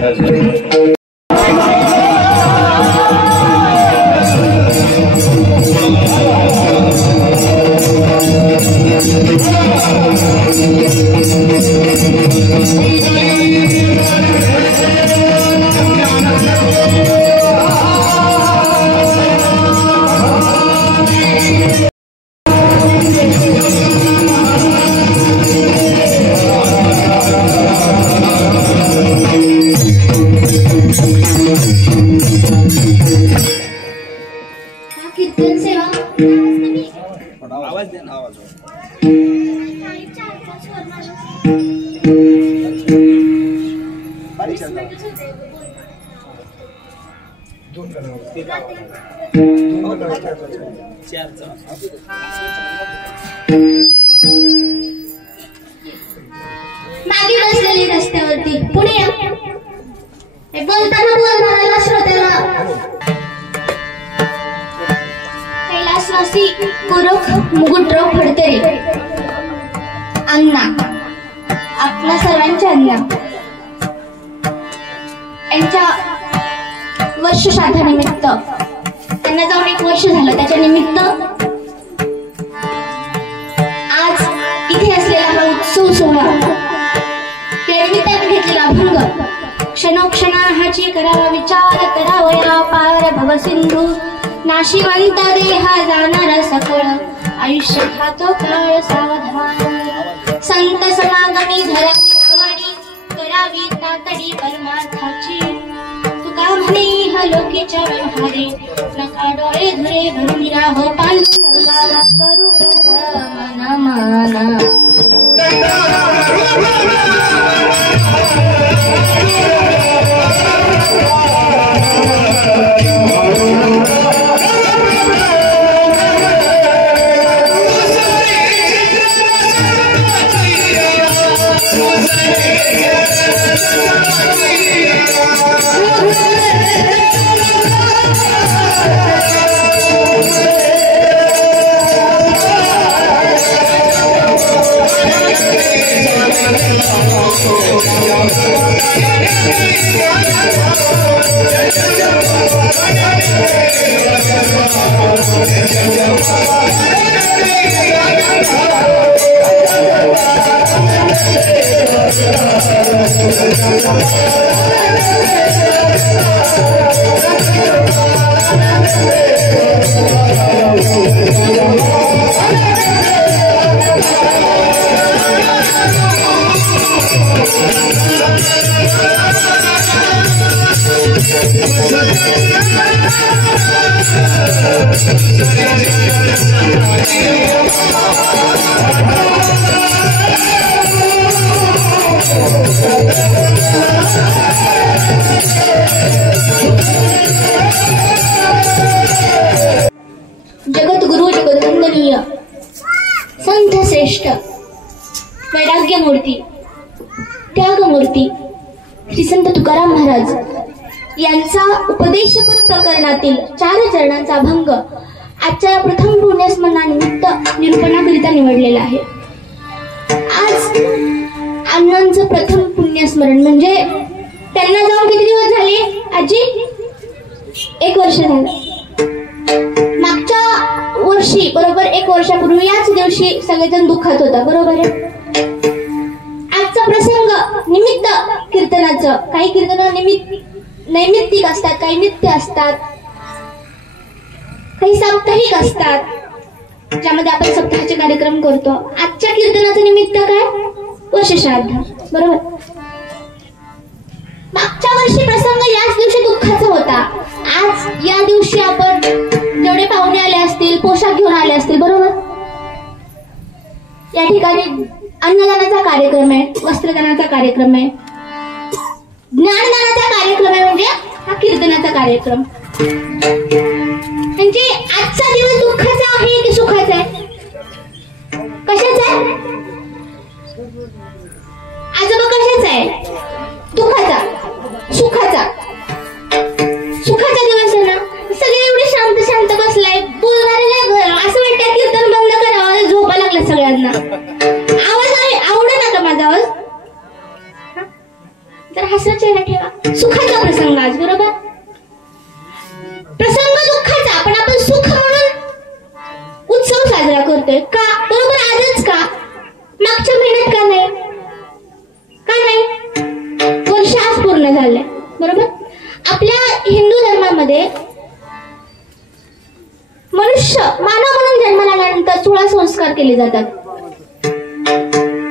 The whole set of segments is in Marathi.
मागे बसलेली रस्त्यावरती पुढे या. बोलताना बोलणाऱ्याला श्रोत्याला कैलासवासी कुरुख मुकुटराव फडतरे अण्णा, आपल्या सर्वांच्या अण्णा यांच्या वर्ष श्राद्धानिमित्त, त्यांना जाऊन 1 वर्ष झालं, त्याच्या निमित्त आज इथे असलेला हा उत्सव सोहळा, त्या निमित्ताने घेतलेला अभंग क्षणोक्षणाची करावा विचार करावया पार भवसिंधू नाशिवंत देहा जाणार सकळ आयुष्य खातो काळ सावधान संत समागमी धरावी आवडी करावी तातडी परमार्थाची तुका म्हणे हा लोकीच्या व्यवहारे नका डोळे धुरे भरून राहो पांडुरंगा करू मना माना जगद्गुरु जगद्वंदनीय संत श्रेष्ठ वैराग्यमूर्ती त्यागमूर्ती श्री संत तुकाराम महाराज यांचा उपदेशपर प्रकरणातील 4 चरणांचा अभंग आजच्या प्रथम पुण्यस्मरणानिमित्त निरूपणाकरिता निवडलेला आहे. आज अण्णांचं प्रथम पुण्यस्मरण म्हणजे त्यांना जाऊन किती दिवस झाले आजी? 1 वर्ष झालं. मागच्या वर्षी बरोबर 1 वर्षापूर्वी याच दिवशी सगळेजण दुःखात होता, बरोबर आहे. आजचा प्रसंग निमित्त कीर्तनाचं, काही कीर्तन नैमित्तिक असतात, काही नित्य असतात, काही साप्ताहिक असतात, ज्यामध्ये आपण सप्ताहाचे कार्यक्रम करतो. आजच्या कीर्तनाचं निमित्त काय? वर्षश्राद्ध, बरोबर. मागच्या वर्षी प्रसंग याच दिवशी दुःखाचा होता. आज या दिवशी आपण जेवढे पाहुणे आले असतील, पोशाख घेऊन आले असतील, बरोबर. या ठिकाणी अन्नदानाचा कार्यक्रम आहे, वस्त्रदानाचा कार्यक्रम आहे, ज्ञानदानाचा कार्यक्रम आहे, म्हणजे हा कीर्तनाचा कार्यक्रम. म्हणजे आजचा दिवस दुःखाचा आहे की सुखाचा आहे? कशाचा आहे आजोबा? कशाचा आहे? दुःखाचा, सुखाचा. सुखाचा दिवस आहे ना. सगळे एवढे शांत शांत बसलाय, बोलणारे असं वाटतं कीर्तन बंद करावं, झोपा लागला सगळ्यांना. आवाज आहे आवडे ना का माझा आवाज? तर हसा चेहरा ठेवा, करतोय का? बरोबर आजच का? मागच्या महिन्यात का नाही? का नाही? वर्ष आज पूर्ण झालंय. बरोबर. आपल्या हिंदू धर्मामध्ये मनुष्य मानव म्हणून जन्माला आल्यानंतर 16 संस्कार केले जातात.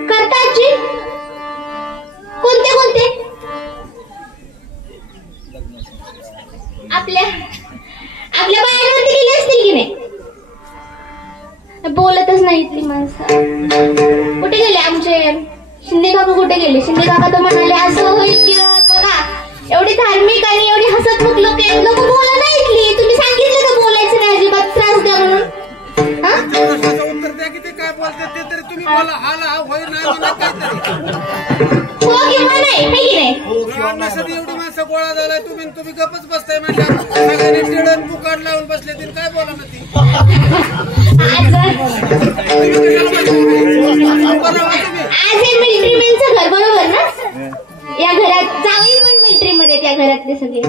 करतात जी? कोणते कोणते? आपल्या बायांवरती केले असतील की नाही? बोलतच नाही इथली माणसं. कुठे गेले आमचे शिंदे काका? कुठे गेले शिंदे काका? तर म्हणाले असं होईल की बघा एवढी धार्मिक आणि एवढी हसतमुख लोक बोला नाही इथली. तुम्ही सांगितलं का बोलायचं नाही, अजिबात त्रास द्या म्हणून? उत्तर द्या की ते काय बोलतात ते तरी तुम्ही बोला. हाला होईल हो किंवा नाही, है की नाही? एवढी माणसं गोळा झालाय, तुम्ही गपच बसताय म्हणजे सगळ्यांनी टिळण पुकाड लावून बसले ते काय बोला ना ती. आज हे मिलिटरीमॅनचं घर बरोबर ना? या घरात जावई पण मिलिटरी मध्ये, त्या घरातले सगळे.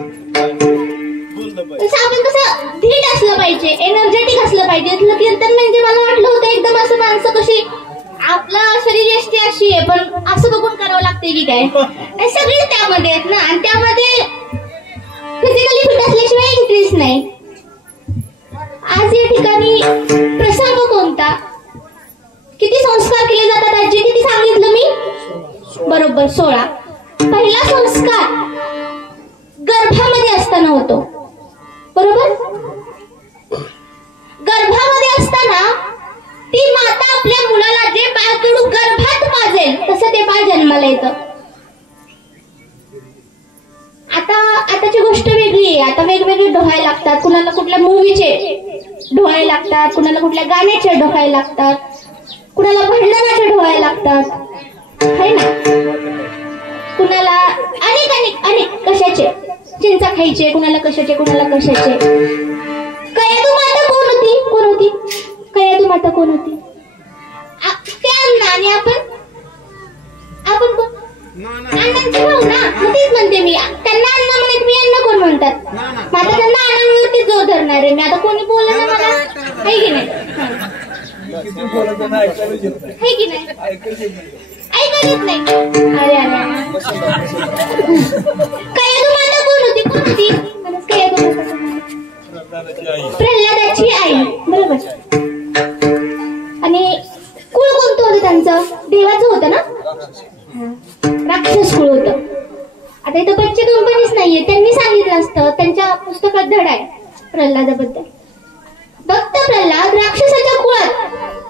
आपण कसं धीट असलं पाहिजे, एनर्जेटिक असलं पाहिजे. कीर्तन म्हणजे मला वाटलं होतं एकदम असं माणसं कशी आपलं शरीर यष्टी अशी आहे पण असं बघून करावं लागते की काय? सगळेच त्यामध्ये आहेत ना. आणि त्यामध्ये फिजिकली फिट असल्याशिवाय इंटरेस्ट नाही. आज या ठिकाणी प्रसंग कोणता? किती संस्कार केले जातात आजी? किती सांगितलं मी? बरोबर 16. पहिला संस्कार गर्भामध्ये असताना होतो. बरोबर. गर्भामध्ये असताना ती माता आपल्या मुलाला जे बाळ तुडून गर्भात पाजेल तसं ते बाळ जन्माला येतं. आताची गोष्ट वेगळी आहे. आता वेगवेगळे डोहाळे लागतात. कुणाला कुठल्या मूवीचे डोहाळे लागतात, कुणाला कुठल्या गाण्याचे डोहाळे लागतात, कुणाला भांडणाचे डोहाळे लागतात, है ना? कुणाला अनेक कशाचे चिंचा खायचे, कुणाला कशाचे. कयादू माता कोण होती? कयादू माता कोण होती? त्या अण्णा आणि आपण कोण? अण्णांचे भाऊ ना. तेच म्हणते मी. त्यांना अण्णा म्हणत, मी अण्णा कोण म्हणतात? आता त्यांना अण्णांवरती जोर धरणार आहे मी. आता कोणी बोललं ना मला, है की नाही? है की नाही? ऐकत नाही. अरे कयादू माता कोण होती? कयादू माता प्रल्हादाची आई. बरोबर. आणि कुळ कोणतं होतं त्यांचं? देवाचं होतं ना? राक्षस कुळ होतं. आता इथं बच्चे कंपनीच नाहीये. त्यांनी सांगितलं असतं, त्यांच्या पुस्तकात धडा आहे प्रल्हादाबद्दल. भक्त प्रल्हाद राक्षसाच्या कुळात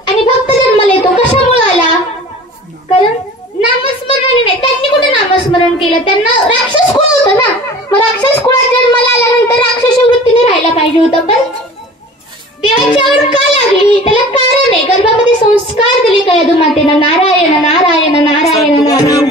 आणि भक्त जन्माला येतो. कशामुळे आला? कारण नामस्मरण नाही. त्यांनी कुठे नामस्मरण केलं? त्यांना राक्षस कुळ होतं ना. मग राक्षस कुळात जन्माला आल्यानंतर राक्षसी वृत्तीने राहायला पाहिजे होतं. पण देवाची आवड का लागली? त्याला कारण आहे. गर्भामध्ये संस्कार दिले कयादू मातेनं. नारायण नारायण नारायण नारायण.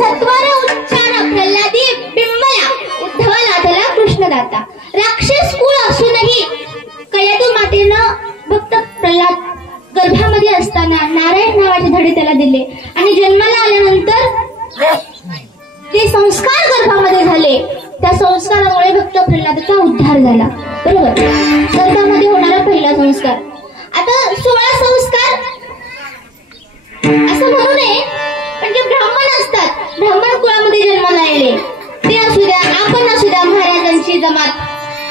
सत्वर उच्चार प्रल्हादी बिंबला उद्धवाला धला कृष्णदाता. राक्षस कुळ असूनही कयादू मातेनं भक्त प्रल्हाद गर्भामध्ये असताना नारायण नावाचे धडे त्याला दिले आणि जन्माला आल्यानंतर ते संस्कार गर्भामध्ये झाले, त्या संस्कारामुळे भक्त प्रल्हादाचा उद्धार झाला. बरोबर, गर्भामध्ये होणारा पहिला संस्कार. आता 16 संस्कार असं म्हणू नये, पण जे ब्राह्मण असतात, ब्राह्मण कुळामध्ये जन्माला आलेले, ते असू द्या, आपण असू द्या, महाराजांची जमात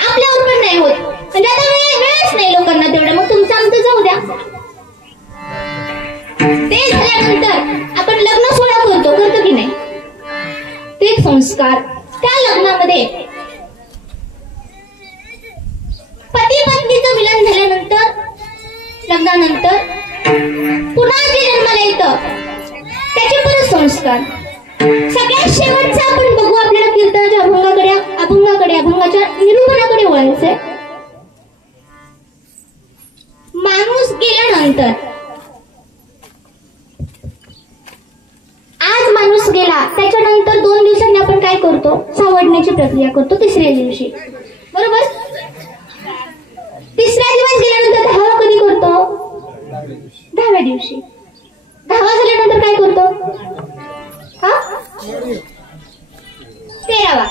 आपल्यावर पण नाही होत. म्हणजे आता वेळच नाही लोकांना तेवढं, मग तुमचं आमचं जाऊ द्या. ते झाल्यानंतर आपण लग्न सोहळा करतो की नाही, ते संस्कार. त्या लग्नामध्ये पती पत्नीचं मिलन झाल्यानंतर, लग्नानंतर पुन्हा जे जन्माला येतं त्याचे परत संस्कार. सगळ्यात शेवटचा आपण बघू, आपल्याला कीर्तनाच्या अभंगाच्या निरूपणाकडे वळायचंय. माणूस गेल्यानंतर, आज माणूस गेला त्याच्यानंतर 2 दिवसांनी आपण काय करतो, सावडण्याची प्रक्रिया करतो. तिसऱ्या दिवशी, बरोबर, तिसरा दिवस गेल्यानंतर 10वा कधी करतो, 10व्या दिवशी. 10वा झाल्यानंतर काय करतो, 13वा.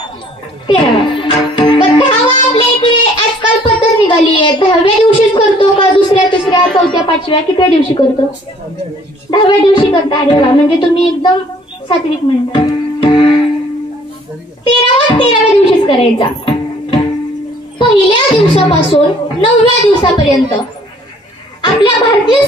पण 10वा आपल्या इकडे आजकाल पद्धत निघाली आहे, 10व्या दिवशीच करतो का दुसऱ्या, तिसऱ्या, चौथ्या, 5व्या, कितव्या दिवशी करतो, 10व्या दिवशी करता. अरे वा, म्हणजे तुम्ही एकदम सात्विक म्हणता. 13व्या दिवशीच करायचा. पहिल्या दिवसापासून 9व्या दिवसापर्यंत आपल्या भारतीय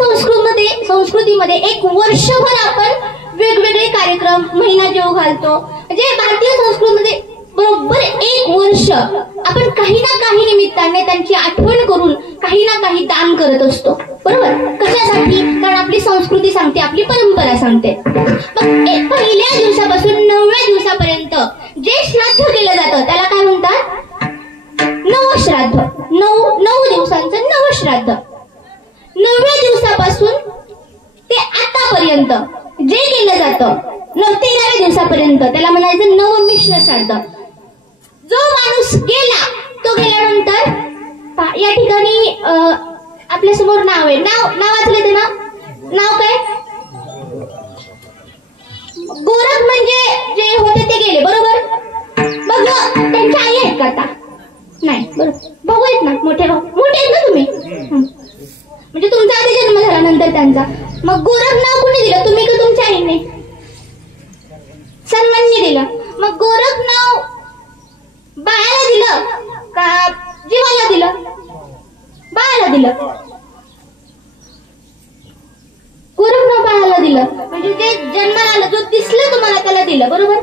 संस्कृतीमध्ये एक वर्षभर आपण वेगवेगळे कार्यक्रम, महिना जेव घालतो. म्हणजे भारतीय संस्कृतीमध्ये बरोबर 1 वर्ष आपण काही ना काही निमित्ताने त्यांची आठवण करून काही ना काही दान करत असतो. बरोबर, कशासाठी, कारण आपली संस्कृती सांगते, आपली परंपरा सांगते. मग पहिल्या दिवसापासून 9व्या दिवसापर्यंत जे श्राद्ध केलं जातं त्याला काय म्हणतात, नवश्राद्ध. 9 दिवसांचं नवश्राद्ध. 9व्या दिवसापासून ते आतापर्यंत जे केलं जातं 13व्या दिवसापर्यंत त्याला म्हणायचं नवमिश्र श्राद्ध. जो माणूस गेला तो गेल्यानंतर या ठिकाणी आपल्या समोर नाव आहे, नाव वाचलं ते नाव काय, गोरख म्हणजे जे होते ते गेले. बरोबर, मग त्यांच्या आई आहेत का आता, नाही, बरोबर, भाऊ आहेत ना, मोठे आहेत ना तुम्ही, म्हणजे तुमचा आधी जन्म झाल्यानंतर त्यांचा. मग गोरख नाव कोणी दिलं, तुम्ही का तुमच्या आईने, सर्वांनी दिलं. मग गोरख नाव बाळाला दिलं का जीवाला दिलं, बाळाला दिलं. गोरख नाव बाळाला दिलं, म्हणजे ते जन्माला आलं, जो दिसलं तुम्हाला त्याला दिलं. बरोबर,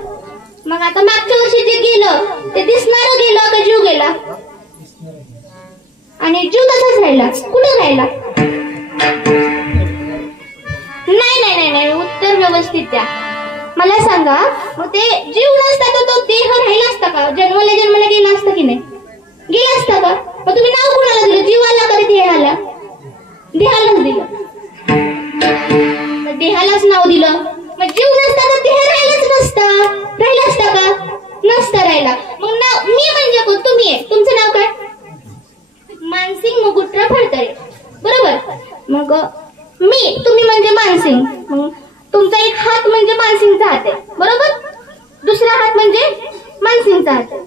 मग आता मागच्या वर्षी जे गेलं ते दिसणारं गेलं का जीव गेला, आणि जीव तसाच राहिला, कुठे राहिला, नाही, उत्तर व्यवस्थित द्या. मला सांगा, मग ते जीव नसता तर तो देह राहिला असता का, जन्माला गेला असता की नाही, गेला असता का. मग तुम्ही नाव कोणाला दिलं, जीवाला का देहाला, देहालाच दिलं, देहालाच नाव दिलं. मग जीव नसता तर देह राहिला असता का, नसता राहिला. मग नाव मी म्हणजे कोण, तुम्ही आहे, तुमचं नाव काय, मानसिंग मुकुटराव फडतरे. बरोबर, मग तुम्ही म्हणजे मानसिंग. मग तुमचा एक हात म्हणजे मानसिंगचा हात आहे. बरोबर, दुसरा हात म्हणजे मानसिंगचा हात आहे,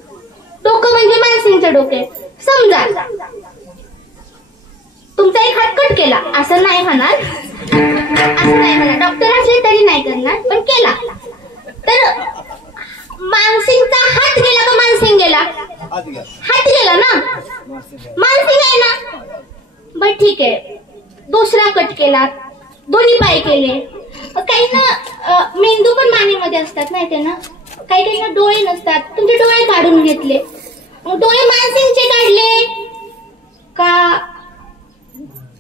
डोकं म्हणजे मानसिंगचं डोके. समजा तुमचा एक हात कट केला, असं नाही म्हणणार, डॉक्टर असले तरी नाही करणार, पण केला तर मानसिंगचा हात गेला का मानसिंग गेला, हात गेला ना, मानसिंग आहे ना. बर ठीक आहे, दुसरा कट केला, दोन्ही पाय केले. काही ना मेंदू पण मानेमध्ये असतात माहिती आहे ना, काही ना डोळे नसतात, तुमचे डोळे काढून घेतले. मग डोळे मानसिंगचे काढले का,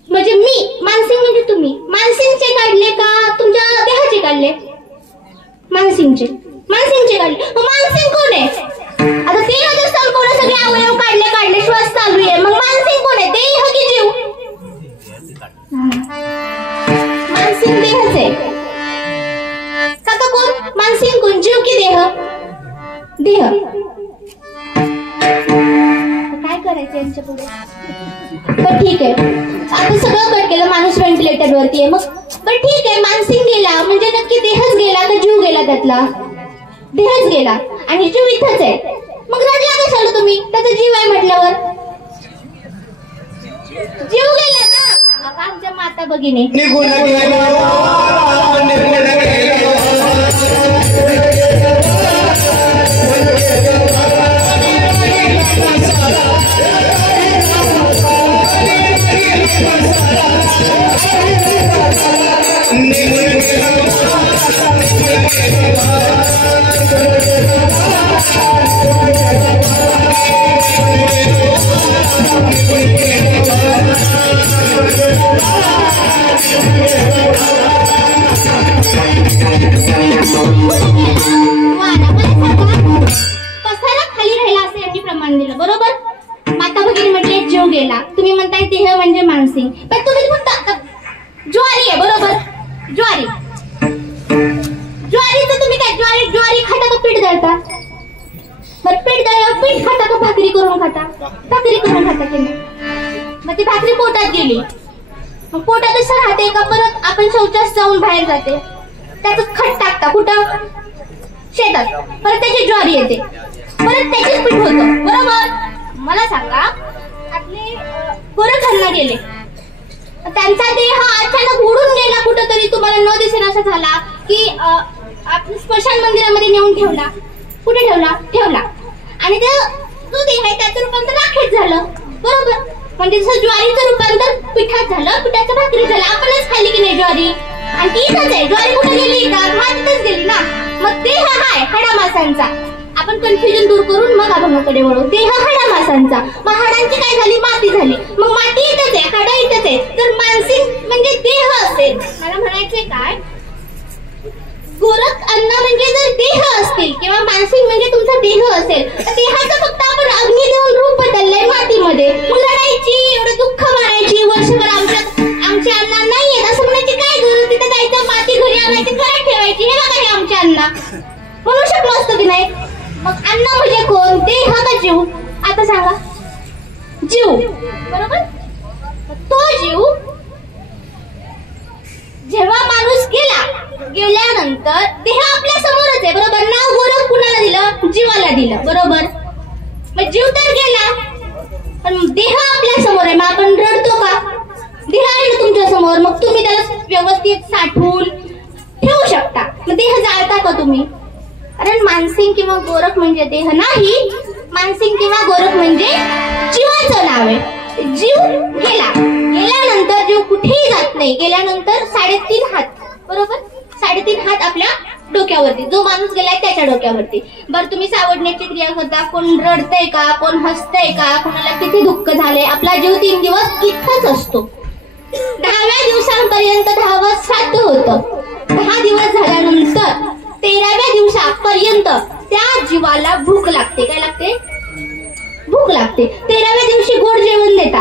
म्हणजे मानसिंग म्हणजे तुम्ही मानसिंगचे काढले का तुमच्या देहाचे काढले, मानसिंगचे काढले. मानसिंग कोण आहे, आता देह जर संपूर्ण सगळे अवयव काढले, श्वास चालू आहे, मग मानसिंग कोण आहे, देह की जीव, मानसिंग देहच आहे. काका कोण, मानसिंग कोण, जीव की देह, काय करायचं यांच्या पुढे. पण ठीक आहे, आता सगळं कट केलं, माणूस व्हेंटिलेटर वरती आहे. मग पण ठीक आहे, मानसिंग गेला म्हणजे नक्की देहच गेला का जीव गेला, त्यातला देहच गेला. आणि जीव इथंच आहे, मग रडला कशाला तुम्ही? त्याचा जीव आहे म्हटल्यावर जीव गेला ना. आमच्या माता भगिनी खाली राहिला असं यांनी प्रमाण दिलं. बरोबर, माता भगिनी म्हटले जीव गेला. तुम्ही म्हणताय देह म्हणजे मानसिक, पण तुम्ही फक्त ज्वारी आहे. बरोबर, ज्वारी ज्वारीचं तुम्ही काय ज्वारी खाता का पीठ दळता? बरं, पीठ दळल्यावर पीठ खाता का भाकरी करून खाता? भाकरी करून खाता की नाही? मग ती भाकरी पोटात गेली, मग पोटातच राहते का परत आपण शौचास जाऊन बाहेर जाते? त्याचं खट टाकता कुठं? शेतात. परत त्याची ज्वारी येते, परत त्याचेच पीठ होतं. बरोबर, मला सांगा, आपले गोरखांना गेले, त्यांचा देह अचानक उडून गेला कुठंतरी, तुम्हाला न दिसेन असा झाला की आपण स्मशान मंदिरामध्ये नेऊन ठेवला. कुठे ठेवला आणि जो देह आहे त्याचं रूपांतर राखेत झालं. बरोबर, म्हणजे जसं ज्वारीचं रूपांतर पिठात झालं, पिठाचं भाकरी झालं. आपणच खाल्ली की नाही ज्वारी? आणि ती इथंच आहे. ज्वारी कुठे गेली का? भातच गेली ना. मग देह हाय हाडा मासांचा. आपण कन्फ्युजन दूर करून मग अभंगाकडे वळू. देह हाडा मासांचा, मग हाडांची काय झाली? माती झाली. मग माती इथंच आहे, हाडा इथंच आहे. तर मानसिक म्हणजे देह असेल. मला म्हणायचंय काय, गोरख अन्न म्हणजे जर देह असतील किंवा मानसिक म्हणजे तुमचा देह असेल, तर देहाचं फक्त आपण अग्नी देऊन रूप बदललंय मातीमध्ये. मग लढायची, एवढं दुःख मारायची, वर्षभर आमच्या अण्णा नाहीये असं म्हणायची काय गरज? तिथे जायचं, माती घरी आणायची, घरात ठेवायची. हे बघा हे आमच्या अण्णा म्हणू शकलो असतो की नाही? मग अन्न म्हणजे कोण? देह का जीव? आता सांगा, जीव. बरोबर, तो जीव जेव्हा माणूस गेल्यानंतर देह आपल्या समोरच आहे. बरोबर, नाव गोरख कुणाला दिलं? जीवाला दिलं. बरोबर, मग जीव तर गेला, पण देह आपल्या समोर आहे. मग आपण रडतो का? देह आहे ना तुमच्या समोर, मग तुम्ही त्याला व्यवस्थित साठवून ठेवू शकता. मग देह जाळता का तुम्ही? कारण मानसिक किंवा गोरख म्हणजे देह नाही, मानसिक किंवा गोरख म्हणजे जीवाचं नाव आहे. जीव गेल्यानंतर जीव कुठेही जात नाही. गेल्यानंतर 3.5 हात. बरोबर, 3.5 हात आपल्या डोक्यावरती, जो माणूस गेलाय त्याच्या डोक्यावरती. बरं, तुम्ही सावडण्याची क्रिया करता. कोण रडतंय का? कोण हसतंय का? कोणाला किती दुःख झालंय? आपला जीव 3 दिवस इथंच असतो. 10व्या दिवसांपर्यंत 10वा श्राद्ध होतं. 10 दिवस झाल्यानंतर 13व्या दिवसापर्यंत त्या जीवाला भूक लागते. काय लागते? भूक लागते. 13व्या दिवशी गोड जेवण देता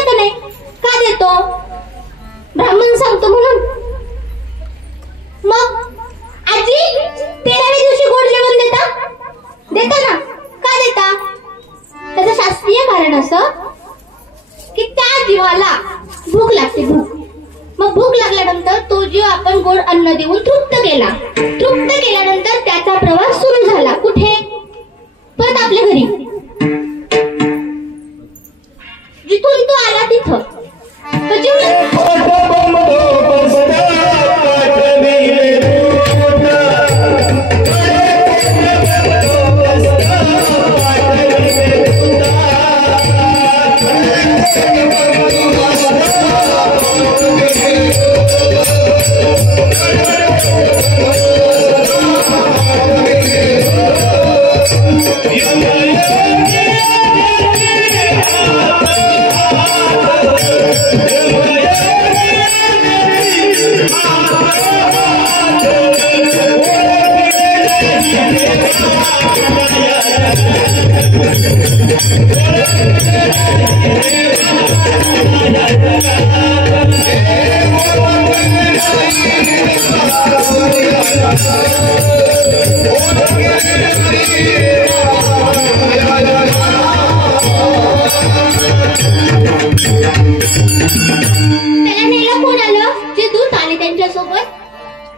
का नाही? का देतो? ब्राह्मण सांगतो म्हणून. मग आजी 13व्या दिवशी गोड जेवण देता ना? का देता? त्याचं शास्त्रीय कारण असं की त्या जीवाला भूक लागते. मग भूक लागल्यानंतर तो जीव आपण गोड अन्न देऊन तृप्त केल्यानंतर त्याचा प्रवास सुरू झाला. कुठे? परत आपल्या घरी. जिथून तो आला तिथं तो जीव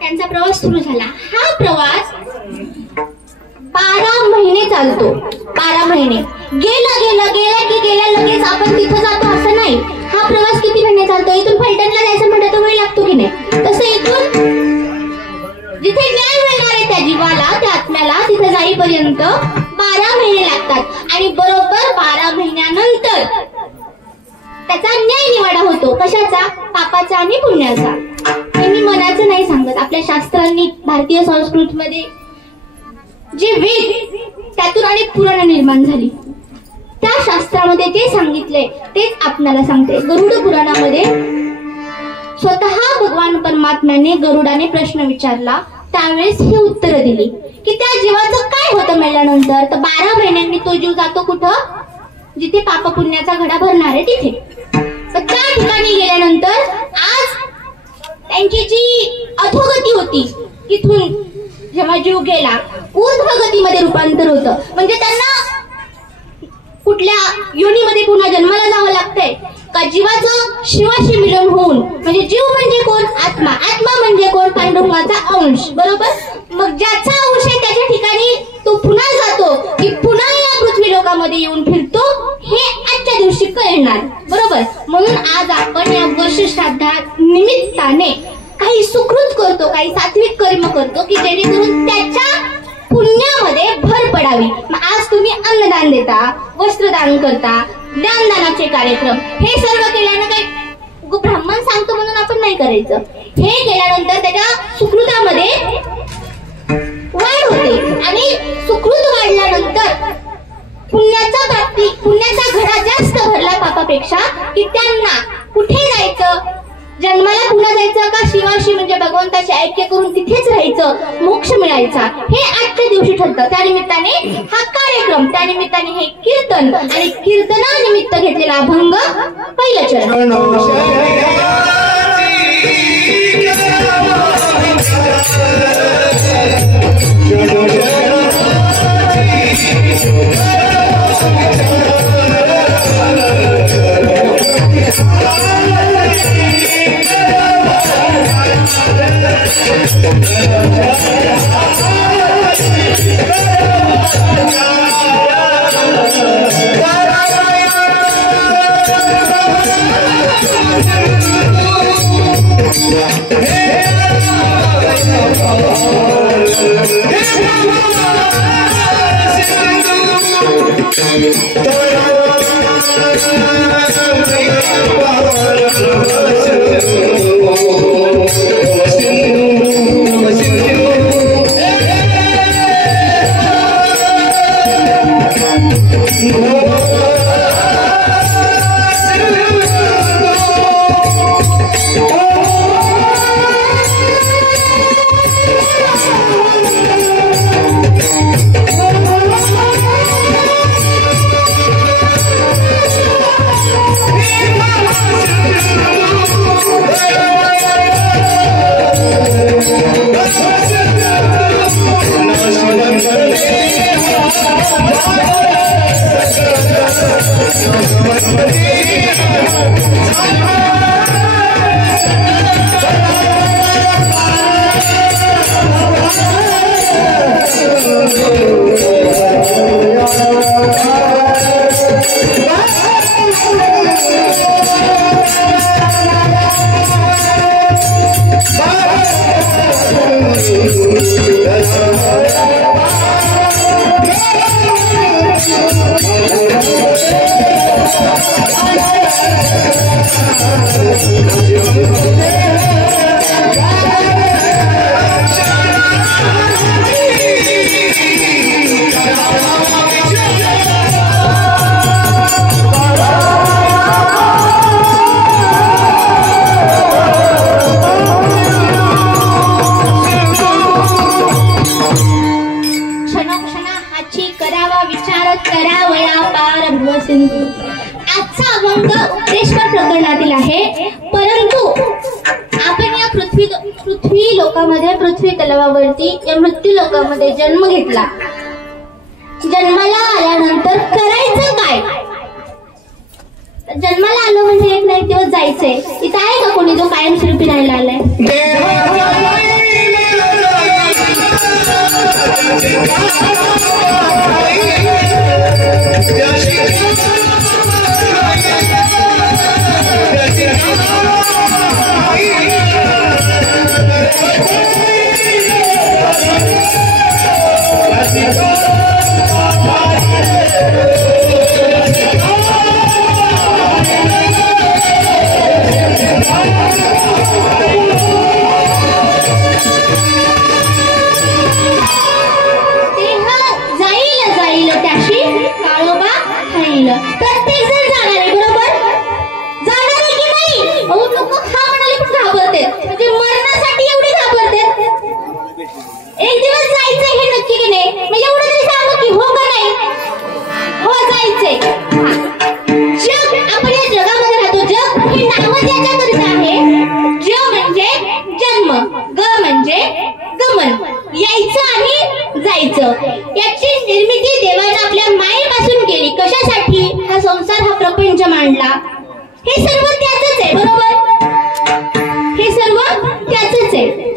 त्यांचा प्रवास सुरू झाला. हा प्रवास 12 चालतो 12 महिने. गेला की गेल्या लगेच आपण तिथं जातो असं नाही. हा प्रवास किती महिने चालतो? इथून फलटणला जायचं म्हटलं तर वेळ लागतो की नाही? तसं इथून जिथे न्याय मिळणार आहे त्या जीवाला, त्या आत्म्याला, तिथे जाईपर्यंत 12 महिने लागतात. आणि बरोबर 12 महिन्यानंतर त्याचा न्याय निवाडा होतो. कशाचा? पापाचा आणि पुण्याचा. हे मी मनाचं नाही सांगत. आपल्या शास्त्रांनी, भारतीय संस्कृतीमध्ये जे वेद त्यातून आणि पुराण निर्माण झाली, त्या शास्त्रामध्ये जे सांगितलंय तेच आपल्याला सांगते. गरुड पुराणामध्ये स्वतः भगवान परमात्म्याने गरुडाने प्रश्न विचारला, त्यावेळेस ही उत्तर दिली की त्या जीवाचं काय होतं मेल्यानंतर. तर 12 महिन्यांनी तो जीव जातो कुठं? जिथे पाप पुण्याचा घडा भरणार आहे तिथे. तर त्या ठिकाणी गेल्यानंतर आज त्यांची जी अधोगती होती, तिथून जेव्हा जीव गेला ऊर्ध्वगतीमध्ये रूपांतर होतं. म्हणजे त्यांना कुठल्या योनीमध्ये पुन्हा जन्माला जावं लागतंय का जीवाचं शिवाशी मिलन होऊन. म्हणजे जीव म्हणजे कोण? आत्मा. आत्मा म्हणजे कोण? पांडुरंगाचा अंश. बरोबर. मग ज्याचा अंश आहे त्याच्या ठिकाणी तो पुन्हा जातो की पुन्हा या पृथ्वी लोकामध्ये येऊन फिरतो, हे आजच्या दिवशी कळणार. बरोबर. म्हणून आज आपण या वर्ष श्राद्धा निमित्ताने काही सुकृत करतो, काही सात्विक कर्म करतो की जेणेकरून त्याच्या पुण्यामध्ये भर पडावी. आज तुम्ही अन्नदान देता, वस्त्रदान करता, ज्ञानदानाचे कार्यक्रम, हे सर्व केल्यानं काही ब्राह्मण सांगतो म्हणून आपण नाही करायचं. हे केल्यानंतर त्याच्या सुकृतामध्ये वाढ होते आणि सुकृत वाढल्यानंतर पुण्याचा घडा जास्त भरला पापापेक्षा की त्यांना कुठे जायचं? जन्माला पुन्हा जायचं का शिवाशी म्हणजे भगवंताचे ऐक्य करून तिथेच राहायचं, मोक्ष मिळायचा, हे आजच्या दिवशी ठरतं. त्यानिमित्ताने हा कार्यक्रम, त्यानिमित्ताने हे कीर्तन आणि कीर्तनानिमित्त घेतलेला अभंग पहिलं चरण. आजचा अभंग उपदेशपर प्रकरणातील आहे. परंतु आपण या पृथ्वी लोकामध्ये, पृथ्वी तलावावरती या मृत्यू लोकामध्ये जन्म घेतला. जन्माला आल्यानंतर करायचं काय? जन्माला आलो म्हणजे एक ना एक दिवस जायचंय. इथं आहे का कोणी जो कायमस्वरूपी राहायला आलाय? दिवस जायचंय हे नक्की की नाही? मग एवढं तरी सांगा की हो का नाही? हो जायचंय. जग, आपण या जगामध्ये राहतो. जग हे नावच याच्याकरिता आहे. ज म्हणजे जन्म, ग म्हणजे गमन, यायचं आणि जायचं. याची निर्मिती देवाने आपल्या मायेपासून केली. कशासाठी? हा संसार, हा प्रपंच मांडला. हे सर्व त्याचंच आहे, बरोबर? हे सर्व त्याचंच आहे.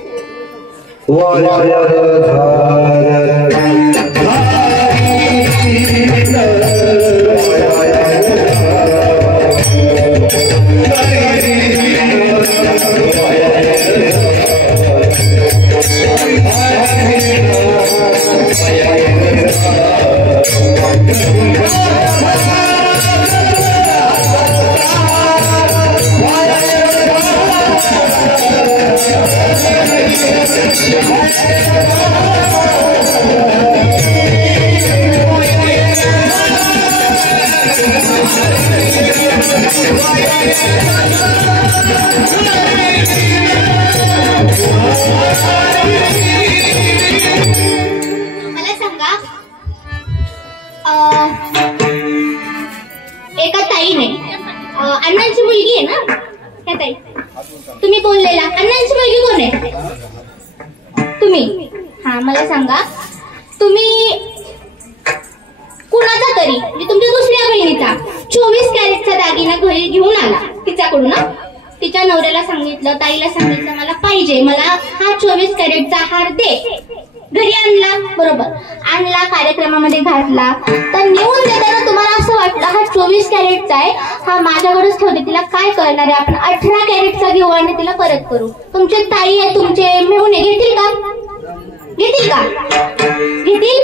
मला सांगा, एका ताईने, अण्णांची मुलगी आहे ना त्या ताई, तुम्ही बोललेला अण्णांची मुलगी कोण आहे? तुम्ही. हा, मला सांगा, तुम्ही कुणाचा तरी म्हणजे तुमच्या दुसऱ्या बहिणीचा 24 कॅरेटचा दागिना घरी घेऊन आला तिच्याकडून. तिच्या नवऱ्याला सांगितलं, ताईला सांगितलं, मला पाहिजे, मला हा 24 कॅरेटचा हार दे. घरी आणला, बरोबर, आणला, कार्यक्रमामध्ये घातला. तर नेऊन देताना तुम्हाला असं वाटलं हा 24 कॅरेटचा आहे, हा माझ्याकडेच ठेवते, तिला काय करणार आहे, आपण 18 कॅरेटचा घेऊ आणि तिला परत करू. तुमचे ताई आहे, तुमचे मेहुणे घेतील का? घेतील का? घेतील?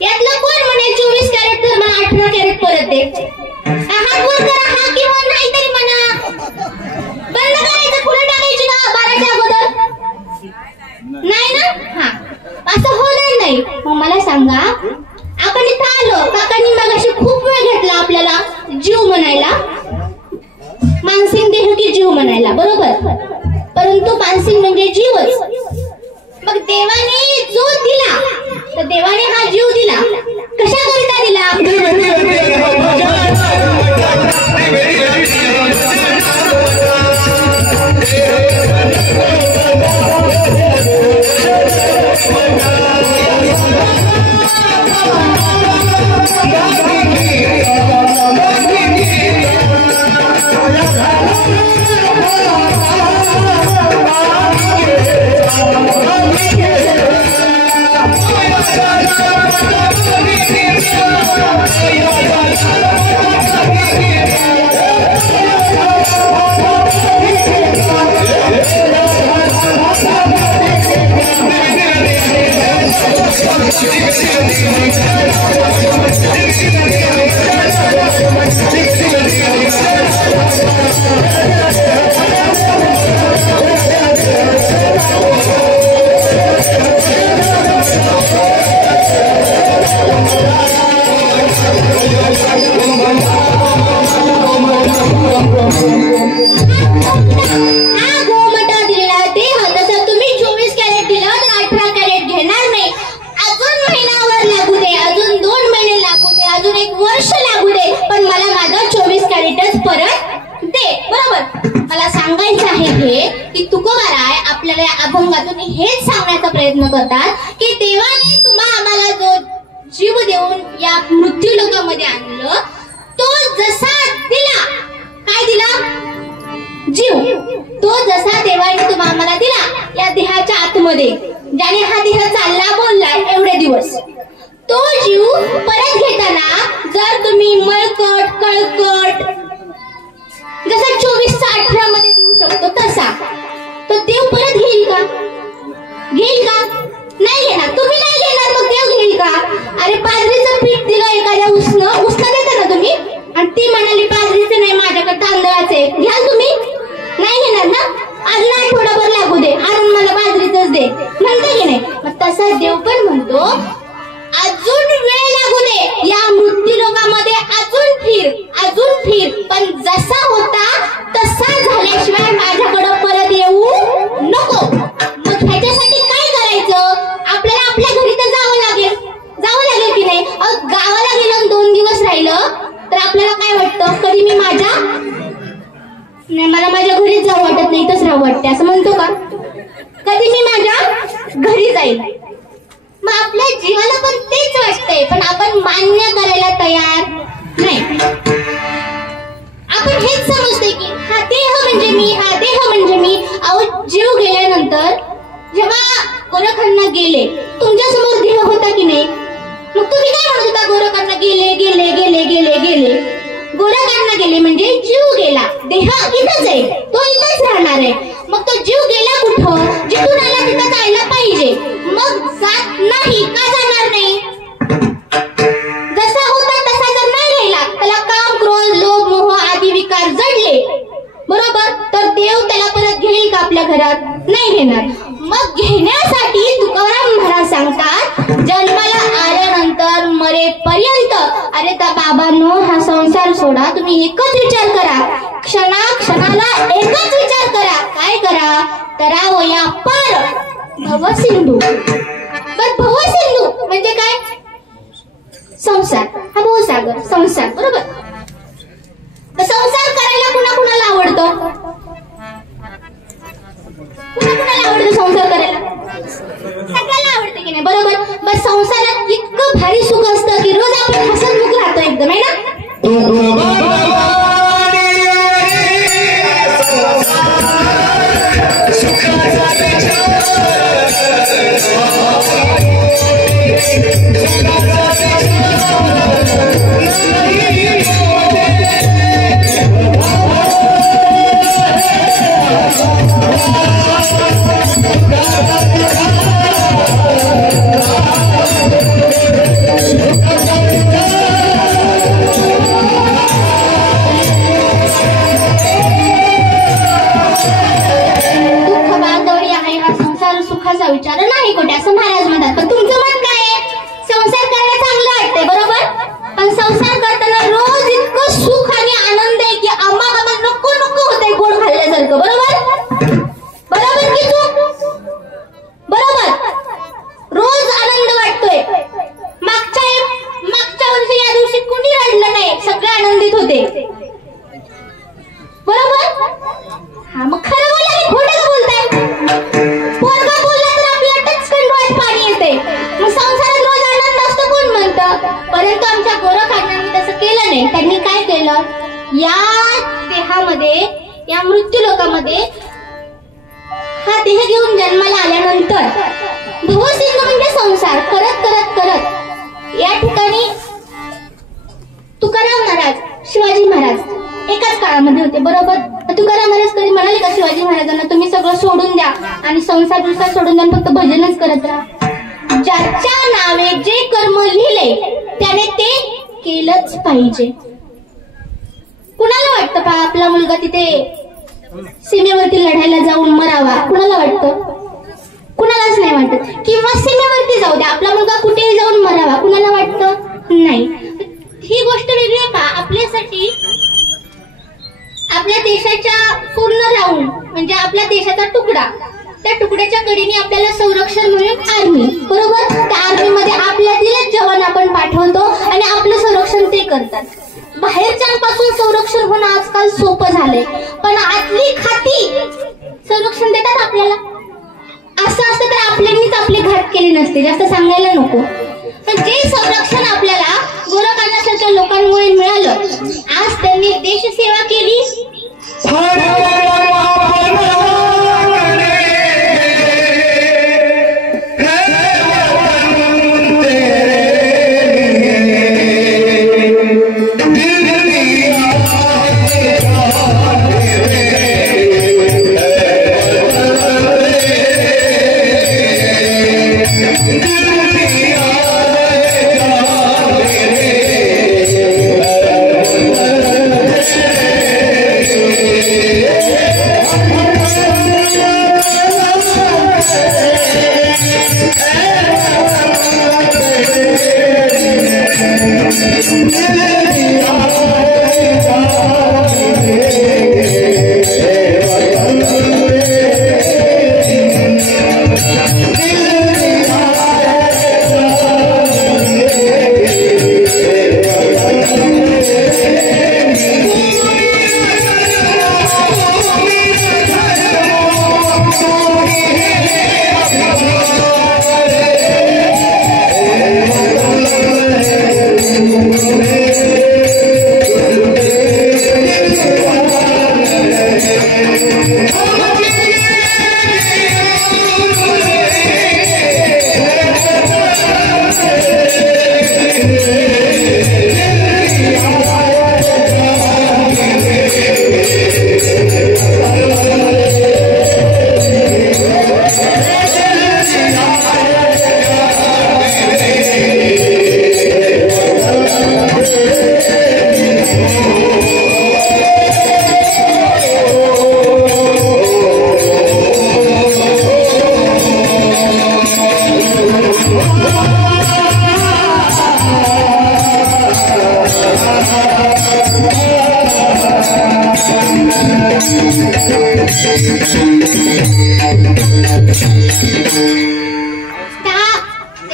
यातलं कोण म्हणे 24 कॅरेट तर मला 18 कॅरेट परत दे? हात वर करा, हा किंवा नाही तरी म्हणा. बंद करायचं, पुढे टाकायची का 12च्या अगोदर? नाही ना? हा, असं होणार नाही. मग मला सांगा, आपण इथं आलो, काकांनी मगाशी खूप वेळ घेतला आपल्याला जीव म्हणायला, मानसिक देह की जीव म्हणायला, बरोबर? परंतु मानसिक म्हणजे जीवच. मग देवाने जो दिला, तर देवाने हा जीव दिला, कशाकरिता दिला? अभंगातून हेच सांगण्याचा प्रयत्न करतात की देवाने आम्हाला जो जीव देऊन या मृत्यू लोकांमध्ये आणलं, तो जसा दिला, काय दिला? जीव. तो जसा देवाने आम्हाला दिला या देहाच्या आतमध्ये, ज्याने हा देह चालला बोलला एवढे दिवस, तो जीव परत घेताना जर तुम्ही मळकट कळकट जसा 24/18 मध्ये देऊ शकतो तसा, तो देव परत घेईल का? घेईल का? नाही घेणार. तुम्ही नाही घेणार, मग देव घेईल का? अरे पाजरीचं पीठ दिलं एखाद्या उसनं देता ना तुम्ही, आणि ती म्हणाली पाजरीचं नाही माझ्याकडे तांदळाचे, घ्याल तुम्ही? नाही घेणार ना? अजून आठवडाभर लागू दे, आणून मला बाजरीचंच दे, म्हणतो की नाही? मग तसा देव पण म्हणतो अजून वेळ लागू दे, या मृत्यू लोकांमध्ये अजून फिर, पण जसा होता तसा झाल्याशिवाय माझ्याकडे परत येऊ नको. मग ह्याच्यासाठी काय करायचं? राहावं वाटते असं म्हणतो का? कधी मी माझ्या घरी जाईल. मग आपल्या जीवाला पण तेच वाटतंय, पण आपण मान्य करायला तयार नाही. आपण हेच समजतोय की हा देह म्हणजे मी, हा देह म्हणजे मी. अहो जीव गेल्यानंतर जेव्हा गोरखांना गेले, तुमच्या समोर देह होता की नाही? मग तुम्ही काय म्हणत होता? गोरखांना गेले गेले गेले गेले गेले. गोरखांना गेले म्हणजे जीव गेला, देह इथंच आहे, तो इथंच राहणार आहे. मग तो जीव गेला कुठं? जिथून आला तिथं जायला पाहिजे. मग जात नाही का? जाणार नाही. जसा होता तसा जर नाही राहिला, त्याला काम, क्रोध, लोभ, मोह आदी विकार जडले, बरोबर, तर देव त्याला परत घेईल का आपल्या घरात? नाही घेणार. मग घेण्यासाठी तुकाराम महाराज सांगतात, जन्माला आल्यानंतर मरेपर्यंत, अरे त्या बाबांनो, हा संसार सोडा, तुम्ही एकच विचार करा, क्षणाला एकच विचार करा. काय करा? तरावया पार भवसिंधू. पण भवसिंधू म्हणजे काय? संसार, हा भवसागर, संसार, बरोबर. संसार करायला कुणाला आवडतं? कुणाला आवडतं संसार करायला? सगळ्याला आवडते की नाही, बरोबर. बस संसारात इतकं भारी सुख असतं की रोज आपण हसतमुख राहतो एकदम, आहे ना? विचार नाही कुठे असं महाराज म्हणतात. पण तुमचं मन काय आहे? संसार करायला चांगलं वाटतंय, बरोबर. पण संसार करताना रोज इतकं सुख आणि आनंद आहे की आम्हा बाबा नको नको होतंय गोड खाल्ल्यासारखं, बरोबर. बरोबर की चूक? बरोबर. रोज आनंद वाटतोय. मागच्या वर्षी या दिवशी कुणी रडलं नाही, सगळे आनंदित होते, बरोबर. हा, मग खरं बोला की खोटं का बोलताय? पोरगा बोलला तर आपल्याला टचकन डोळ्यात पाणी येते. मग संसारात रोज आनंद असतो कोण म्हणतं? परंतु आमच्या गोरखांनी तसं केलं नाही. त्यांनी काय केलं? या देहामध्ये, या मृत्यू लोकामध्ये हा देह घेऊन जन्माला आल्यानंतर भवसिंधू म्हणजे संसार करत करत करत या ठिकाणी तुकाराम महाराज, शिवाजी महाराज एकाच काळामध्ये होते, बरोबर. तुकाराम महाराज कधी म्हणाले का शिवाजी महाराजांना, तुम्ही सगळं सोडून द्या आणि संसार सोडून द्या, फक्त भजनच करत राहा? ज्याच्या नावे जे कर्म लिहिले त्याने ते केलंच पाहिजे. कुणाला वाटतं पहा आपला मुलगा तिथे सीमेवरती लढायला जाऊन मरावा? कुणाला वाटतं? कुणालाच नाही वाटत. किंवा सीमेवरती जाऊ द्या, आपला मुलगा कुठेही जाऊन मरावा, कुणाला वाटतं? नाही. ही गोष्ट वेगळी आहे पहा. आपल्यासाठी, आपल्या देशाच्या पूर्ण राऊंड म्हणजे आपल्या देशाचा तुकडा, त्या तुकड्याच्या कडेने आपल्याला संरक्षण म्हणून आर्मी, बरोबर. त्या आर्मीमध्ये आपल्यातीलच जवान आपण पाठवतो आणि आपलं संरक्षण ते करतात. बाहेरच्यांपासून संरक्षण होणं आजकाल सोपं झालंय, पण आतली खाती संरक्षण देतात आपल्याला. असं असतं तर आपल्यानीच आपली घात केली नसते, जास्त सांगायला नको. पण जे संरक्षण आपल्याला गोरखांसारख्या लोकांमुळे मिळालं, आज त्यांनी देशसेवा केली.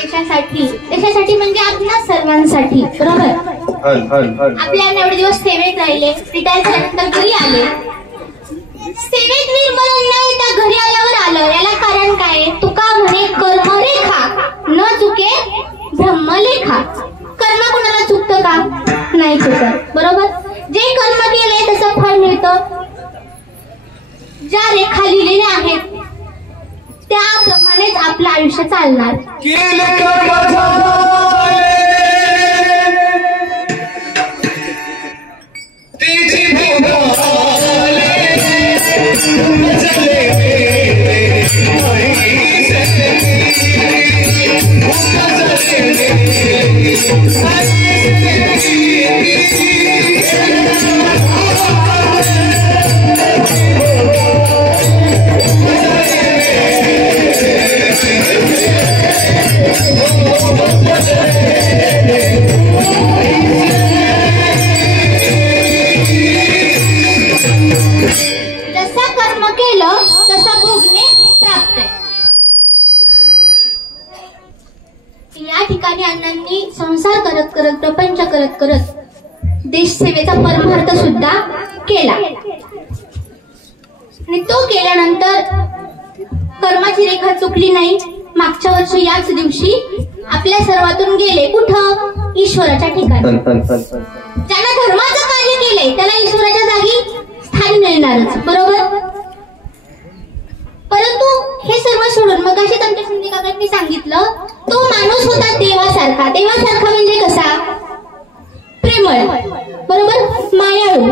देशासाठी म्हणजे आपल्या सर्वांसाठी, बरोबर. आपल्याला एवढे दिवस सेवेत राहिले, रिटायर झाल्यानंतर घरी आले. सेवेत निर्मळ न येता घरी आल्यावर आलं, याला कारण काय? तुका म्हणे कर्मरेखा न चुके ब्रह्मलेखा. कर्म कोणाला चुकतं का? नाही चुकत, बरोबर. जे कर्म केले तसं फळ मिळतं. ज्या रेखा लिहिलेल्या आहेत त्याप्रमाणेच आपलं आयुष्य चालणार. जसा कर्म केलं तसा भोगणे प्राप्त आहे. या ठिकाणी अण्णांनी संसार करत करत, प्रपंच करत करत देश सेवेचा परमार्थ सुद्धा केला. आणि तो केल्यानंतर कर्माची रेखा चुकली नाही. मागच्या वर्षी याच दिवशी आपल्या सर्वातून गेले कुठं? ईश्वराच्या ठिकाणी. ज्यानं धर्माचं कार्य केलंय त्याला ईश्वराच्या जागी स्थान मिळणारच, बरोबर. परंतु हे सर्व सोडून मग अशीच आमच्या शिंदे काकांनी सांगितलं, तो माणूस होता देवासारखा. देवासारखा म्हणजे कसा? प्रेमळ, बरोबर, मायाळू.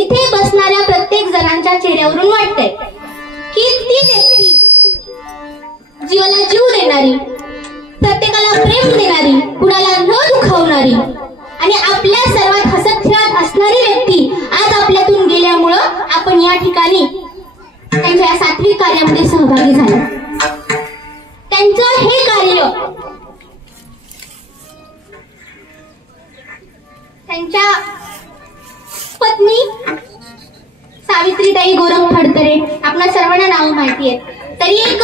इथे बसणाऱ्या प्रत्येक जणांच्या चेहऱ्यावरून वाटतंय की ती व्यक्ती जीवाला जीव देणारी, प्रत्येकाला प्रेम देणारी, कुणाला न दुखावणारी आणि आपल्या सर्वात हसत खेळत असणारी व्यक्ती आज आपल्यातून गेल्यामुळं आपण या ठिकाणी त्यांच्या सात्विक कार्यामध्ये सहभागी झालो. त्यांचं हे कार्य त्यांच्या पत्नी सावित्रीताई गोरख फडतरे, आपल्या सर्वांना नाव माहिती आहेत. तरी एक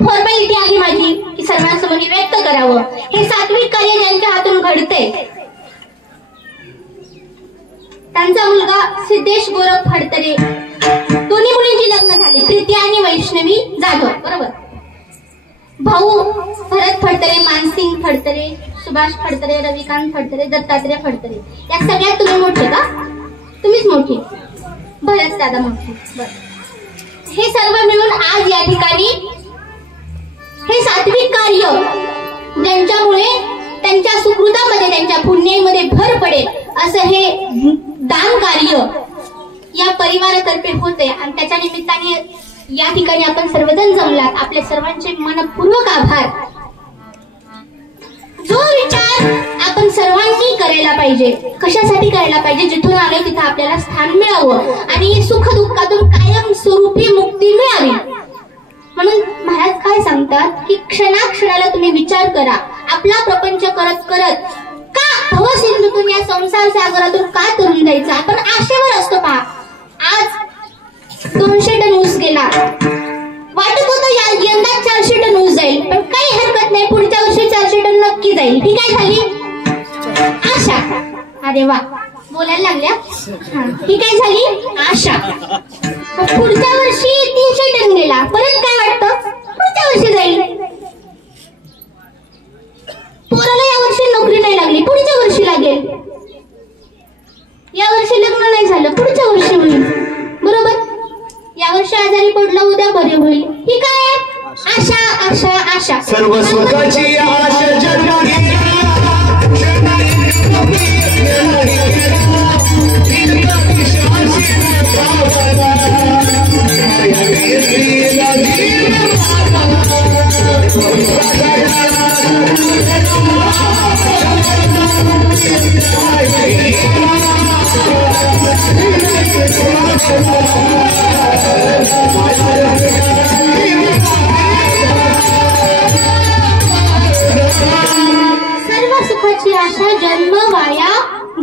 फॉर्मॅलिटी आहे माझी की सर्वांसमोर व्यक्त करावं. हे सात्विक कार्य ज्यांच्या हातून घडतंय त्यांचा मुलगा सिद्धेश गोरख फडतरे, दोन्ही मुलींची लग्न झाली, प्रीती आणि वैष्णवी जाधव, बरोबर. भाऊ भरत फडतरे, मानसिंग फडतरे, सुभाष फडतरे, रविकांत फडतरे, दत्तात्रय फडतरे. या सगळ्यात तुम्ही मोठे का? तुम्हीच मोठे. भरत दादा मोठे, बरं. हे सर्व मिळून आज या ठिकाणी हे सात्विक कार्य ज्यांच्यामुळे त्यांच्या सुकृतामध्ये, त्यांच्या पुण्यामध्ये भर पडेल असं हे दान कार्य या परिवारातर्फे होते. आणि त्याच्या निमित्ताने या ठिकाणी आपण सर्वजण जमलात. आपले सर्वांचे मनपूर्वक आभार. जो विचार आपण सर्वांनी करायला पाहिजे, कशासाठी करायला पाहिजे? जिथून आलोय तिथं आपल्याला स्थान मिळावं आणि सुख दुःखातून कायम स्वरूपी मुक्ती मिळावी. म्हणून महाराज काय सांगतात की क्षणाक्षणाला तुम्ही विचार करा. आपला प्रपंच करत करत का भवसिंधूतून या संसार सागरातून का तरुण जायचं? आपण आशेवर असतो. पहा, आज 200 टन ऊस गेला, वाटत होतं यंदा 400 टन ऊस जाईल, पण काही हरकत नाही, पुढच्या वर्षी 400 टन नक्की जाईल. ही काय झाली? आशा. अरे वा, बोलायला लागल्या. ही काय झाली? आशा. पुढच्या वर्षी 300 टन गेला, परत काय वाटतं? पुढच्या वर्षी जाईल. पोराला या वर्षी नोकरी नाही लागली, पुढच्या वर्षी लागेल. या वर्षी लग्न नाही झालं, पुढच्या वर्षी होईल, बरोबर. या वर्षी आजारी पडलं, उद्या बरे होईल. ही काय? आशा, आशा, आशा. सर्व सुखाची आशा जन्म सर्व सुखाची आशा जन्म वाया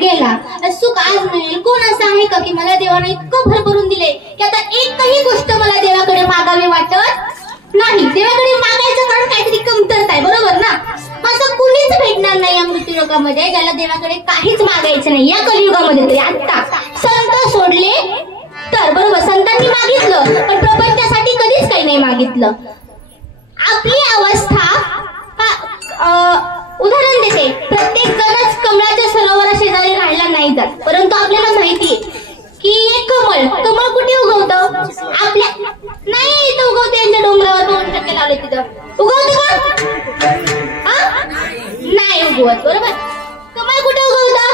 गेला. सुख आज मिळेल. कोण असं आहे का की मला देवाने इतकं भरभरून दिले की आता एकही गोष्ट मला देवाकडे मागावी वाटत नाही? देवाकडे मागायचं कारण काहीतरी कमतरता आहे, बरोबर ना. देवाकडे काहीच मागायचं नाही या कलियुगामध्ये तरी. आता संत सोडले तर बरोबर, संतांनी मागितलं पण प्रपंचासाठी कधीच काही नाही मागितलं. आपली अवस्था उदाहरण देते, प्रत्येक जणच कमळाच्या सरोवरा शेजारी राहायला नाही जात, परंतु आपल्याला माहितीये की एक कमळ कुठे उगवतं? आपल्या नाही इथं उगवते, यांच्या डोंगरावर 2 टक्के लावले तिथं उगवतं का? नाही उगवत. बरोबर, कमळ कुठे उगवतं?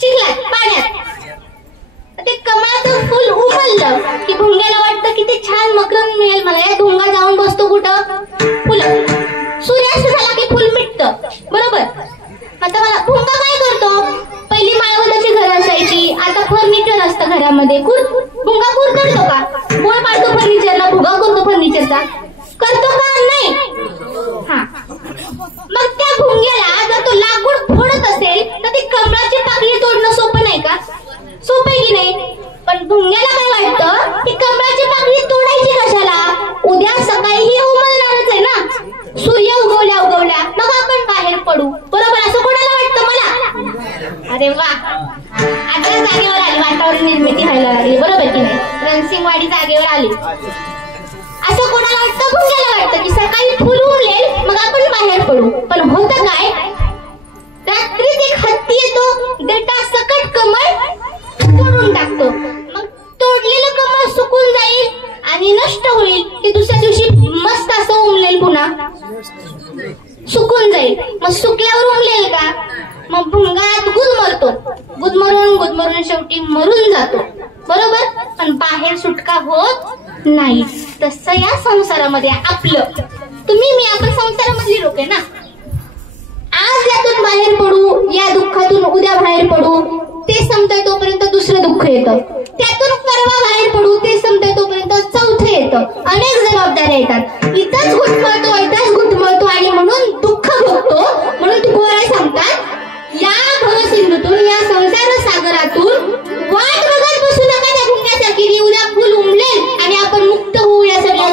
चिखलात, पाण्यात. ते कमळाचं फुल उमललं की भुंग्याला वाटतं की ते छान मकरंद मिळेल मला. या भुंगा जाऊन बसतो कुठं? फुलं. सूर्यास्त झाला की फुल मिटतं. बरोबर, आता मला भुंगा काय करतो? पहिली माळवण्याची घरं असायची, आता फर्निचर असतं घरामध्ये. भुंगा कुरतडतो का? बोळ पाडतो फर्निचरला, भुगा करतो फर्निचरचा? करतो का? नाही. हा, मग त्या भुंग्याला जर तो लाकूड फोडत असेल तर ती कमळाची पाकळी तोडणं सोपं नाही का? सोपं आहे की नाही? पण भुंग्याला काय वाटतं की कमळाची पाकळी तोडायची कशाला? उद्या सकाळी ही उमलणारच आहे ना. सूर्य उगवल्या मग आपण बाहेर पडू. बरोबर, असं कोणाला वाटतं? मला. अरे वा, आता जागेवर आली, वातावरण निर्मिती व्हायला लागली. बरोबर की नाही? रणसिंगवाडी जागेवर आली. असं कोणाला वाटतं? भुंग्याला वाटतं की सकाळी फुल उमलेल मग आपण बाहेर पडू. पण होतं काय? रात्रीत एक हत्ती येतो, देटा सकट कमळ तोडून टाकतो. मग तोडलेलं कमळ सुकून जाईल आणि नष्ट होईल की दुसऱ्या दिवशी मस्त असं उमलेल, पुन्हा सुकून जाईल. मग सुकल्यावर उमलेल का? मग भुंगात गुदमरून शेवटी मरून जातो. बरोबर, पण बाहेर सुटका होत नाही. तसं या संसारामध्ये आपलं, तुम्ही मी, आपण संसारामधली लोक आहे ना. आज यातून बाहेर पडू, या दुःखातून उद्या बाहेर पडू, ते संपतंय तोपर्यंत दुसरं दुःख येतं. त्यातून परवा बाहेर पडू, ते संपतंय तोपर्यंत 4थं येतं. अनेक जबाबदाऱ्या येतात. इथंच घुटमळतो आणि म्हणून दुःख भोगतो. म्हणून तुकोबाराय सांगतात, या भवसिंधूतून, या संसार सागरातून वाट बघत बसू नका त्या भुंग्यासारखी की उद्या फुल उमलेल आणि आपण मुक्त होऊ या सगळ्या.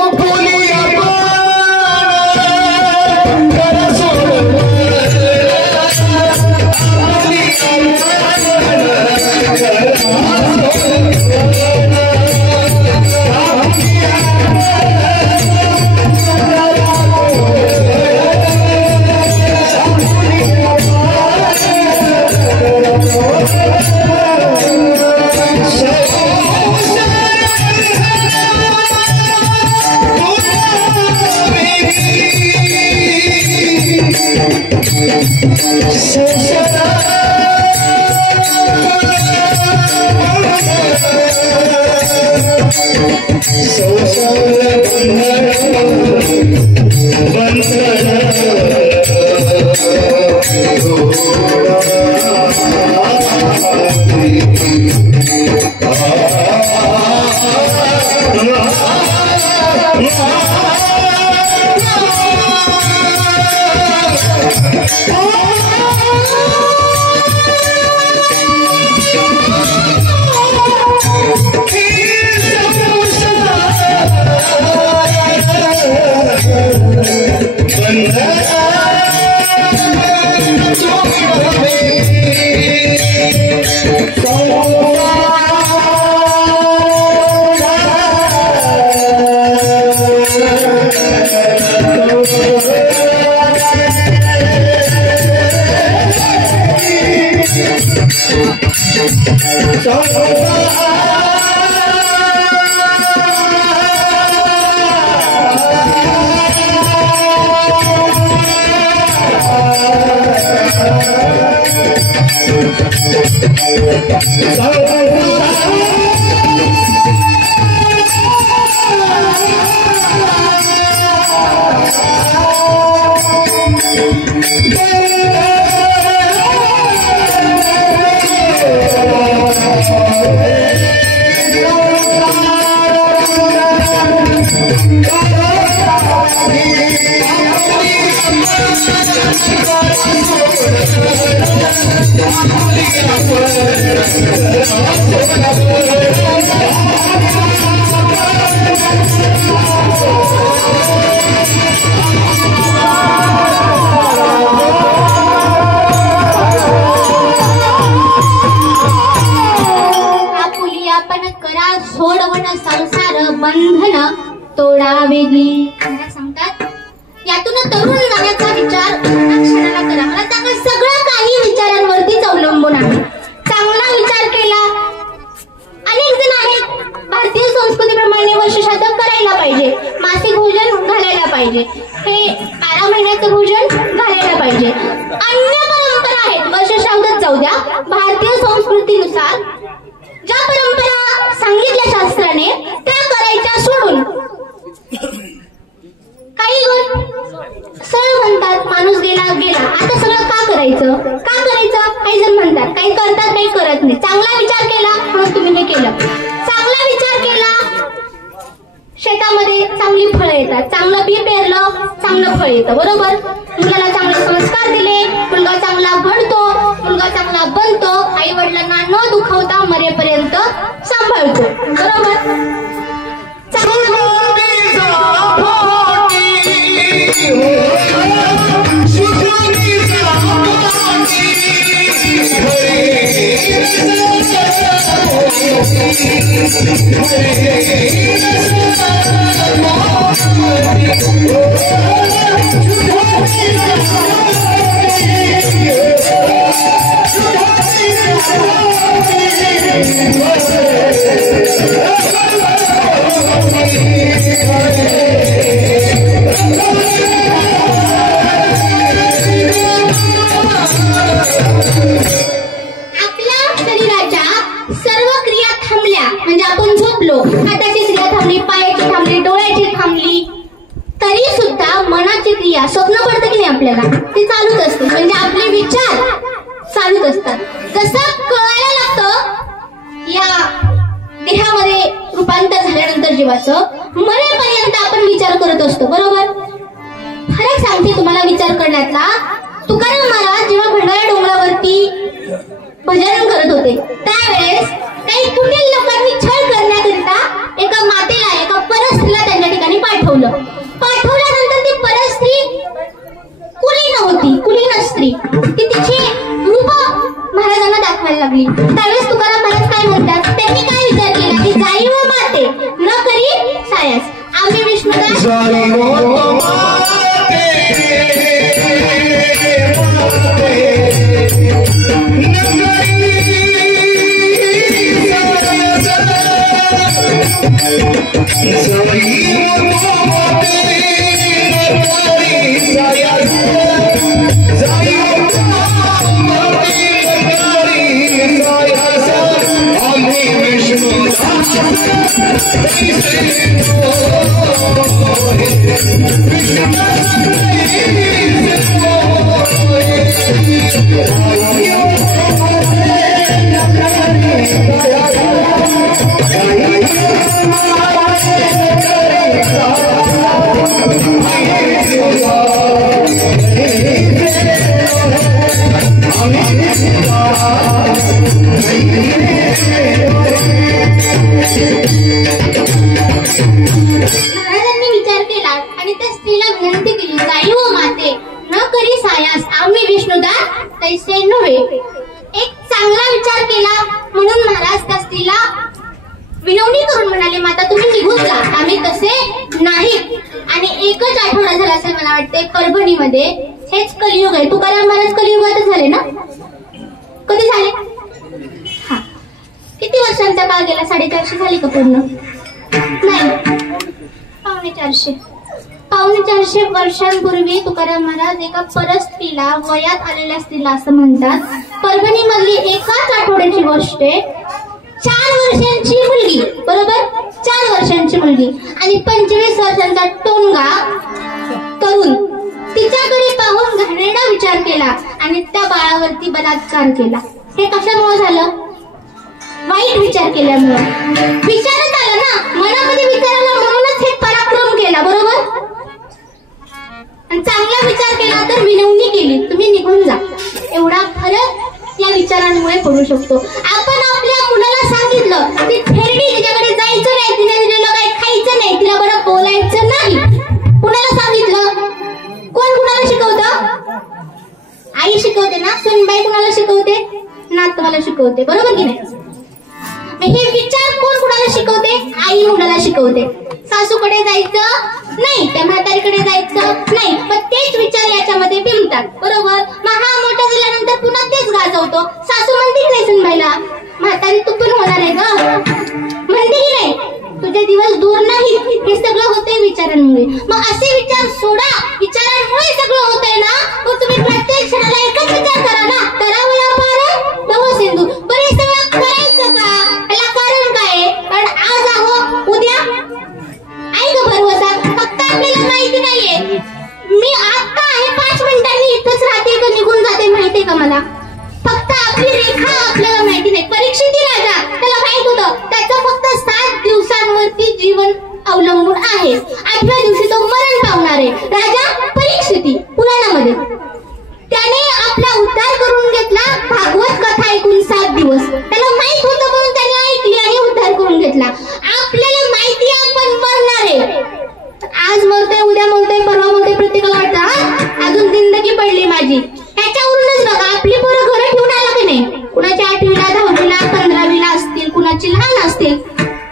वेगळी. मला सांगतात यातून तरुण जाण्याचा विचार क्षणाला करा. मला सांगा सगळं काही विचारांवरतीच अवलंबून आहे. चांगला विचार केला. अनेक जण आहेत भारतीय संस्कृतीप्रमाणे वर्षश्राद्ध करायला पाहिजे, मासिक भोजन घालायला पाहिजे, हे 12 महिन्याचं भोजन घालायला पाहिजे. अन्य परंपरा आहेत, वर्षश्राद्धच जाऊ द्या. भारतीय संस्कृतीनुसार ज्या परंपरा सांगितल्या शास्त्राने त्या करायच्या सोडून काही लोक सरळ म्हणतात माणूस गेला आता सगळं का करायचं. काही जण म्हणतात काही करतात काही करत नाही. चांगला विचार केला म्हणून तुम्ही हे केलं. चांगला विचार केला शेतामध्ये चांगली फळं येतात. चांगलं बी पेरलं चांगलं फळ येतं. बरोबर. मुलाला चांगले संस्कार दिले मुलगा चांगला घडतो, मुलगा चांगला बनतो, आई वडिलांना न दुखवता मरेपर्यंत सांभाळतो. बरोबर. हाताची क्रिया थांबली, पायाची थांबली, डोळ्याची थांबली, तरी सुद्धा मनाची क्रिया स्वप्न पडतं की नाही आपल्याला ती चालूच असते. म्हणजे आपले विचार चालूच असतात. जसं कळायला लागतं या देहामध्ये रूपांतर झाल्यानंतर जीवाचं मरेपर्यंत आपण विचार करत असतो. बरोबर. फरक सांगते तुम्हाला विचार करण्यातला. तुकाराम महाराज जेव्हा भंडारा डोंगरावरती भजन करत होते त्यावेळेस काही कुटील लोकांनी छळ करण्याकरिता एका मातेला एका परस्त्रीला त्यांच्या ठिकाणी पाठवलं. पाठवल्यानंतर ती परस्त्री कुलीन स्त्री ती तिचे रूप महाराजांना दाखवायला लागली. त्यावेळेस तुकाराम महाराज काय म्हणतात, त्यांनी काय विचार केला की जाई व माते न करी सायास आम्ही विष्णुदास महाराजांनी विचार केला आणि त्या स्त्रीला विनंती केली, जाई व माते न करी सायास आम्ही विष्णुदास तैसे नव्हे. एक चांगला विचार केला म्हणून महाराज त्या स्त्रीला विनवणी करून म्हणाले, माता तुम्ही निघून जा, आम्ही तसे नाहीत. आणि एकच आठवडा झाला असेल मला वाटते परभणीमध्ये. हेच कलियुग आहे. तुकाराम महाराज कलियुगातच झाले ना. कधी झाले? हा. किती वर्षांचा काळ गेला? 450 झाली का पूर्ण? नाही, 450 वर्षांपूर्वी तुकाराम महाराज एका परस्त्रीला वयात आलेल्या स्त्रीला असं म्हणतात. परभणी मधली एकाच आठवड्याची गोष्ट आहे. 4 वर्षांची मुलगी. बरोबर. 4 वर्षांची मुलगी आणि 25 वर्षांचा टोनगा तरुण तिच्याकडे पाहून घाणेरडा विचार केला आणि त्या बाळावरती बलात्कार केला. हे कशामुळे झालं? वाईट विचार केल्यामुळे. विचारच आला ना मनामध्ये, विचाराला म्हणूनच हे पराक्रम केला. बरोबर. आणि चांगला विचार केला तर विनवणी केली, तुम्ही निघून जा. एवढा फरक या विचारांमुळे पडू शकतो. आपण आपल्या मुलाला सांगितलं ती थेरडी, तिच्याकडे जायचं नाही, तिला काही खायचं नाही, तिला बरं बोलायचं नाही. कुणाला सांगितलं? कोण कुणाला शिकवतं? आई शिकवते ना. सुनबाई कुणाला शिकवते? नात तुम्हाला शिकवते. बरोबर की नाही. हे विचार कोण कुणाला शिकवते? आई मुलाला शिकवते. सासूकडे जायचं नाही, त्या म्हातारीकडे जायचं नाही, पण तेच विचार याच्यामध्ये बिंबतात. बरोबर. मग हा मोठा झाल्यानंतर पुन्हा तेच गाजवतो. सासू म्हणते की नाही सुनबाईला, म्हातारी तू पण होणार आहे ग, म्हणते की नाही, तुझे दिवस दूर नाही. हे सगळं होतंय विचारांमुळे. मग असे विचार सोडा, विचारांमुळे सगळं होतंय ना. मग तुम्ही प्रत्येक क्षणाला एकच विचार करा ना, तरावया पार नव सिंधू. बरं हे सगळं करायचं का? याला कारण काय आहे? कारण आज आहो उद्या ऐक भरवसा. फक्त आपल्याला माहिती नाहीये. मी आता आहे 5 मिनिटांनी इथंच राहते का निघून जाते माहितीये का मला? फक्त आपली रेखा आपल्याला माहिती नाही. परीक्षित राजा त्याला माहित होतं त्याचं फक्त 7 दिवसांवरती जीवन अवलंबून आहे. 8व्या दिवशी तो मरण पावणार आहे. राजा परीक्षिती पुराणामध्ये त्याने आपला उद्धार करून घेतला. भागवत कथा ऐकून 7 दिवस त्याला माहित होतं म्हणून त्याने ऐकली आणि उद्धार करून घेतला. आपल्याला माहिती आपण मरणार आहे. आज मरतोय, उद्या मरतोय, परवा मरतोय. प्रत्येकाला वाटतं अजून जिंदगी पडली माझी. त्याच्यावरूनच बघा आपली पोरं घरं ठेवून आला की नाही. कुणाची 8वीला 10वीला 15वीला असतील, कुणाची लहान असतील,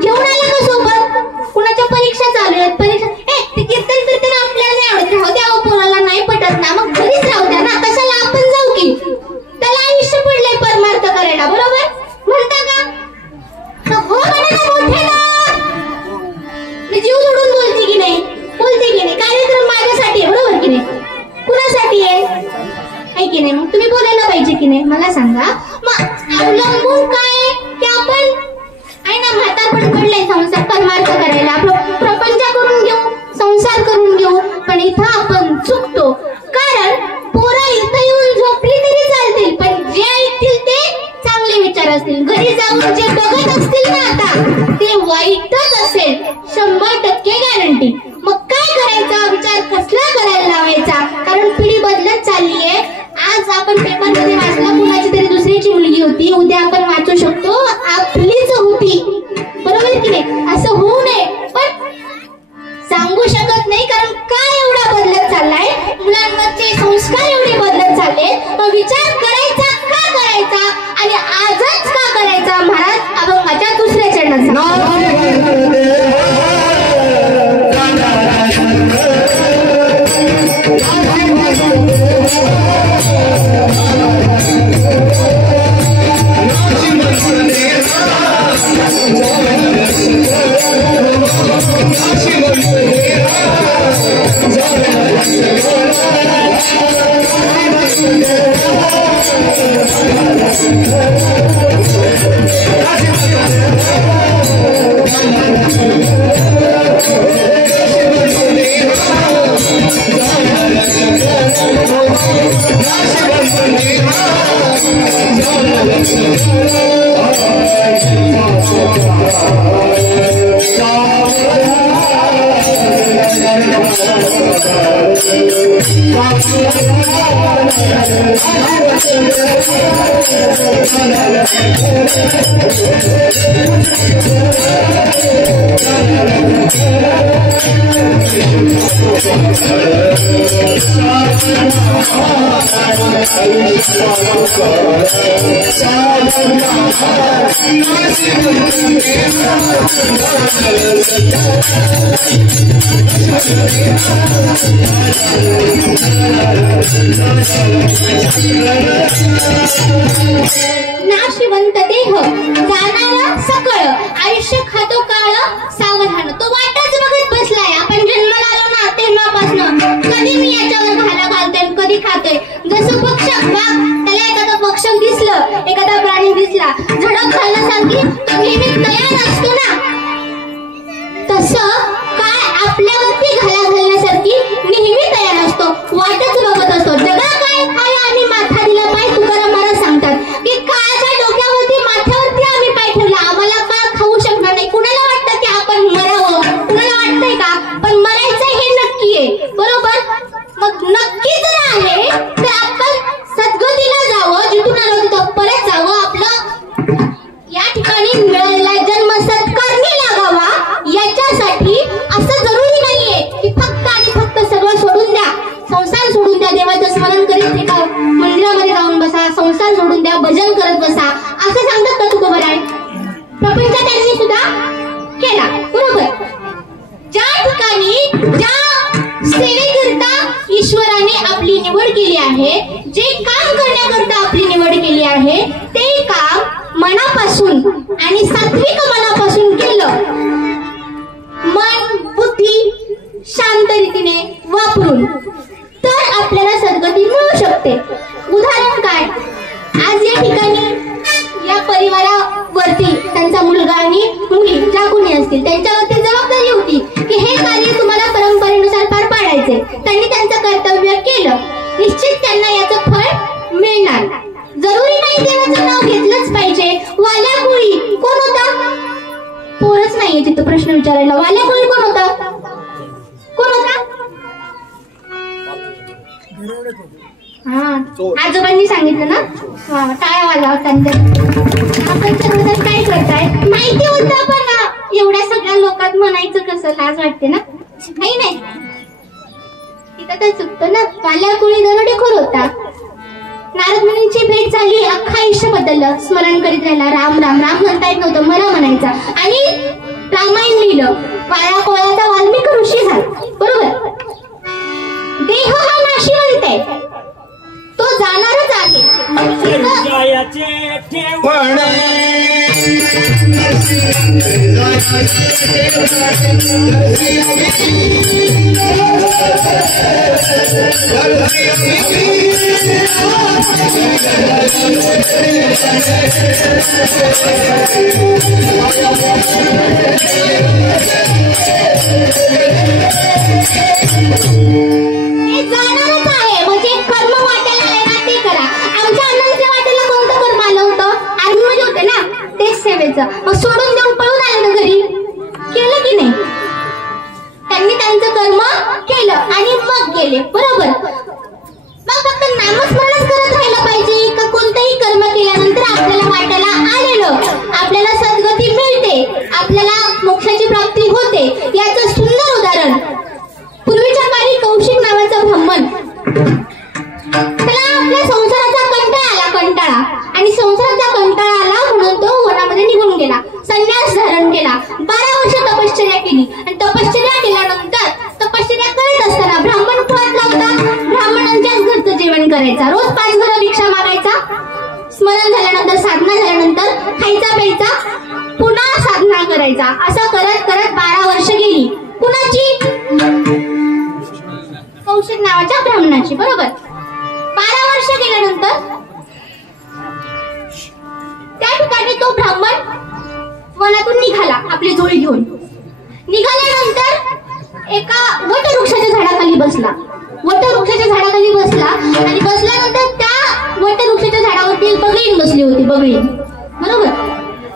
घेऊन आला का सोबत. कुणाच्या परीक्षा चालू आहेत. परीक्षा ते कीर्तन कीर्तन आपल्याला नाही आवडत. राहू द्या पोराला नाही पटत ना, मग घरीच राहू द्या ना. कशाला आपण जाऊ की? त्याला आयुष्य पडलंय परमार्थ करायला. बरोबर म्हणता का? हो म्हणा मोठे ना, मी जीव सोडून बोलते की नाही, बोलते की नाही. कार्यक्रम माझ्यासाठी आहे. बरोबर की नाही? कुणासाठी आहे की नाही? मग तुम्ही बोलायला पाहिजे की नाही मला सांगा. मग अवलंबून काय की आपण आहे ना, म्हातारपण पडलंय संसार परमार्थ करायला, प्रपंच करून घेऊ, संसार करून घेऊ. पण इथं आपण चुकतो. कारण पोरं इथं येऊन झोपली तरी चालतील, पण जे ऐकतील ते चांगले विचार असतील. घरी जाऊन जे बघत असतील ना आता ते वाईटच असेल, 100% गॅरंटी. मग काय करायचा विचार कसला करायला लावायचा? कारण पिढी बदलत चालली आहे. आज आपण पेपरमध्ये वाचलं कुणाची तरी दुसरीची मुलगी होती, उद्या आपण वाचू शकतो आपलीच होती. बरोबर की नाही? असं होऊ नये, पण सांगू शकत नाही. कारण काय एवढा बदलत चाललाय, मुलांवरचे संस्कार एवढे बदलत चालले. मग विचार करायचा का करायचा आणि आजच का करायचा? महाराज अभंगाच्या 2ऱ्या चरणात नाशिवंत देह जाणारा सकळ, आयुष्य खातो काळ सावधान. तो वाटच बघत बसलाय. आपण जन्माला आलो ना तेव्हापासून कधी मी याच्यावर घाला घालतोय, कधी खातोय. जसं पक्ष त्याला एखादा पक्ष दिसलं, एखादा प्राणी दिसला, झडप घालण्यासारखी तो नेहमी तयार असतो ना, तसं काय आपल्यावरती घाला घालण्यासारखी नेहमी तयार असतो, वाटच बघत असतो. जगा काय खाय आणि माथा दिला पाय. तुकाराम महाराज सांगतात की काळाच्या डोक्यावरती माथ्यावरती आम्ही पाय ठेवला, आम्हाला काळ खाऊ शकणार नाही. कुणाला वाटतं की आपण मरावं? कुणाला वाटतंय का? पण मरायचं हे नक्की आहे. बरोबर. मग नक्की जर आहे तर आपण सद्गतीला जावं, जिथून आलो तिथं परत जावं. आपलं या ठिकाणी मिळालेला जन्म सत्कारणी लागावा. याच्यासाठी असं जरुरी नाहीये की फक्त आणि फक्त सगळं सोडून द्या, संसार सोडून द्या, देवाचं स्मरण करीत एका मंदिरामध्ये जाऊन बसा, संसार सोडून द्या, भजन करत बसा, असं सांगतात का तुकोबराय? प्रपंच आहे, जे काम करण्याकरता आपली निवड केली आहे ते काम मनापासून आणि सात्विक मनापासून केलं, मन बुद्धी शांत रीतीने वापरून, तर आपल्याला सद्गती मिळू शकते. उदाहरण काय, आज या ठिकाणी या परिवारावरती त्यांचा मुलगा आणि मुली ज्या कोणी असतील त्यांच्यावरती जबाबदारी होती की हे कार्य तुम्हाला परंपरेनुसार पार पाडायचे. त्यांनी त्यांचं कर्तव्य केलं, निश्चित त्यांना याचं फळ मिळणार. जरुरी नाही देवाचं नाव घेतलंच पाहिजे. वाल्या कोळी कोण होता? पोरच नाहीये तिथं प्रश्न विचारायला. वाल्या कोळी कोण होता? कोण होता? आजोबांनी सांगितलं ना, टाळ्या वाजवा त्यांच्या. आपण सर्वजण काय करताय माहिती होतं, पण एवढ्या सगळ्या लोकात म्हणायचं कसं, लाज वाटते ना. काही नाही, तिथं तर चुकतं ना. वाल्या कोळी दरोडेखोर होता. नारद मुनींची भेट झाली, अख्खा आयुष्य बदललं. स्मरण करीत राहिला, राम राम राम म्हणता येत नव्हतं, मला म्हणायचा, आणि रामायण लिहिलं. वाया कोळ्याचा वाल्मिक ऋषी झाला. बरोबर, देह हा नाशिवंत आहे, तो जाणारच आहे. जाणारच आहे, म्हणजे कर्म वाटायला आहे ना ते करा. आमच्या अण्णांच्या वाटेला कोणतं कर्म आलं होतं? आर्मी मध्ये होते ना, तेच सेवेचं. मग सोडून देऊन पळून आले ना घरी, केलं की नाही? त्यांनी त्यांचं कर्म केलं आणि मग गेले. बरोबर, मग फक्त नामस्मरणच करत राहिलं पाहिजे का कोणतंही कर्म केल्यानंतर आपल्याला वाटायला आलेलं आपल्याला सद्गती मिळते, आपल्याला मोक्षाची प्राप्ती होते? याचं सुंदर उदाहरण पूर्वीच्या काळी कौशिक नावाचा ब्राह्मण, त्याला आपल्या संसाराचा कंटाळा आणि संसाराचा कंटाळा आला म्हणून तो वनामध्ये निघून गेला, संन्यास धारण केला, 12 वर्ष तपश्चर्या केली. आणि तपश्चर्या केल्यानंतर तपश्चर्या करत असताना ब्राह्मण कुळातला होता, ब्राह्मणांच्याच घरचं जेवण करायचा, रोज 5 घरं भिक्षा मागायचा. स्मरण झाल्यानंतर, साधना झाल्यानंतर खायचा प्यायचा, पुन्हा साधना करायचा. असं करत करत 12 वर्ष गेली. कुणाची? कौशिक नावाच्या ब्राह्मणाची. बरोबर, 12 वर्ष गेल्यानंतर त्या ठिकाणी तो ब्राह्मण वनातून निघाला आपली जोडी घेऊन. निघाल्यानंतर एका वटवृक्षाच्या झाडाखाली बसला. वटवृक्षाच्या झाडाखाली बसला आणि बसल्यानंतर त्या वटवृक्षाच्या झाडावरती एक बगळीण बसली होती. बगळीण, बरोबर,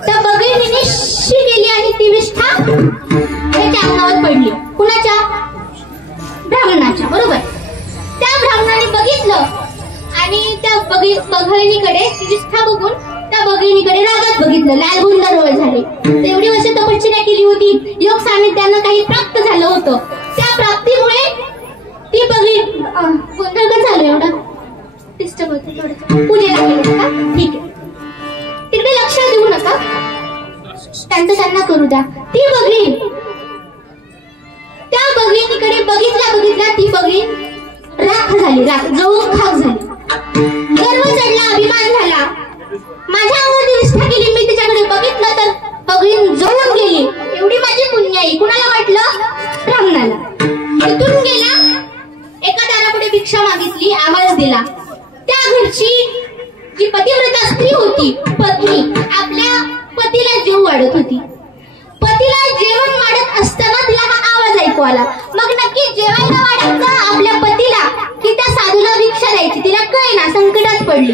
त्या बगळीणीने शी केली आणि ती विष्ठा त्याच्या अंगावर पडली. कुणाच्या? ब्राह्मणाच्या. बरोबर, त्या ब्राह्मणाने बघितलं आणि त्या बगळीणीकडे ती विष्ठा बघून त्या बगळीणीकडे रागात बघितलं. लालबुंद डोळे झाले. एवढी वर्ष तपश्चर्या केली होती, योग सानिध्यानं काही प्राप्त झालं होतं. त्या प्राप्तीमुळे ती बगळीण गोंधळ का झालं, एवढा डिस्टर्ब होतं थोडं. पूजेला गेलं का? ठीक आहे, तिकडे लक्ष देऊ नका, त्यांना करू द्या. ती बगळीण त्या बगळीणीकडे बघितल्या ती बगळीण राख झाली, जळून खाक झाली. गर्व चढला, अभिमान झाला. माझ्या अंगावरती विष्ठा केली, मी तिच्याकडे बघितलं तर बगळीण जळून गेली. एवढी माझी पुण्याई. कुणाला वाटलं? ब्राह्मणाला. तिथून गेला, एका दारापुढे भिक्षा मागितली, आवाज दिला. त्या घरची जी पतिव्रता स्त्री होती, पत्नी, आपल्या पतीला जीव वाढत होती. पतीला जेवण वाढत असताना तिला हा आवाज ऐकू आला. मग नक्की जेवायला वाढायचं आपल्या पतीला की त्या साधूला भिक्षा द्यायची? तिला कळेना, संकटात पडली.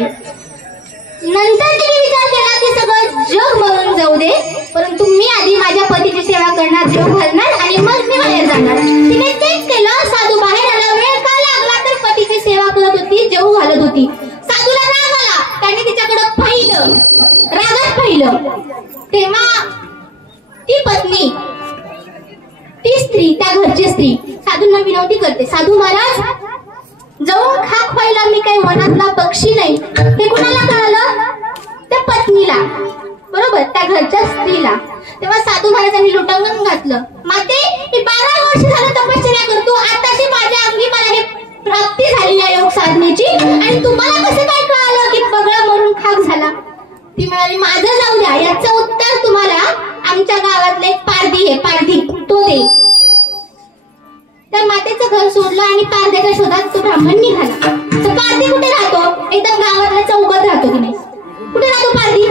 नंतर तिने विचार केला की सगळं जग मरून जाऊ दे, परंतु मी आधी माझ्या पतीची सेवा करणार, जेव घालणार आणि मग मी बाहेर जाणार. तिने तेच केलं. साधू बाहेर आला. वेळ का लागला तर पतीची सेवा करत होती, जेव घालत होती. साधूला राग आला, त्याने तिच्याकडे पाहिलं, रागात पाहिलं. तेव्हा ती पत्नी, ती स्त्री, त्या घरची स्त्री साधूंना विनंती करते, साधू महाराज, जाऊन खाक व्हायला मी काही वनातला पक्षी नाही. हे कुणाला कळालं? त्या पत्नीला. बरोबर, त्या घरच्या स्त्रीला. तेव्हा साधू महाराजांनी लोटांगण घातलं. माते, मी 12 वर्ष झालं तपश्चर्या करतो, आताशी माझ्या अंगी मला हे प्राप्ती झाली आहे योग साधण्याची. आणि तुम्हाला कसं काय कळालं की पगळा मरून खाक झाला? ती म्हणाली माझं जाऊ द्या, याचं उत्तर तुम्हाला आमच्या गावातला एक पारधी आहे, पारधी तो देईल. तर मातेचं घर सोडलं आणि पारध्याच्या शोधात तो ब्राह्मण निघाला. तर पारधी कुठे राहतो? एकदम गावातल्या चौकात राहतो की नाही? कुठे राहतो पारधी?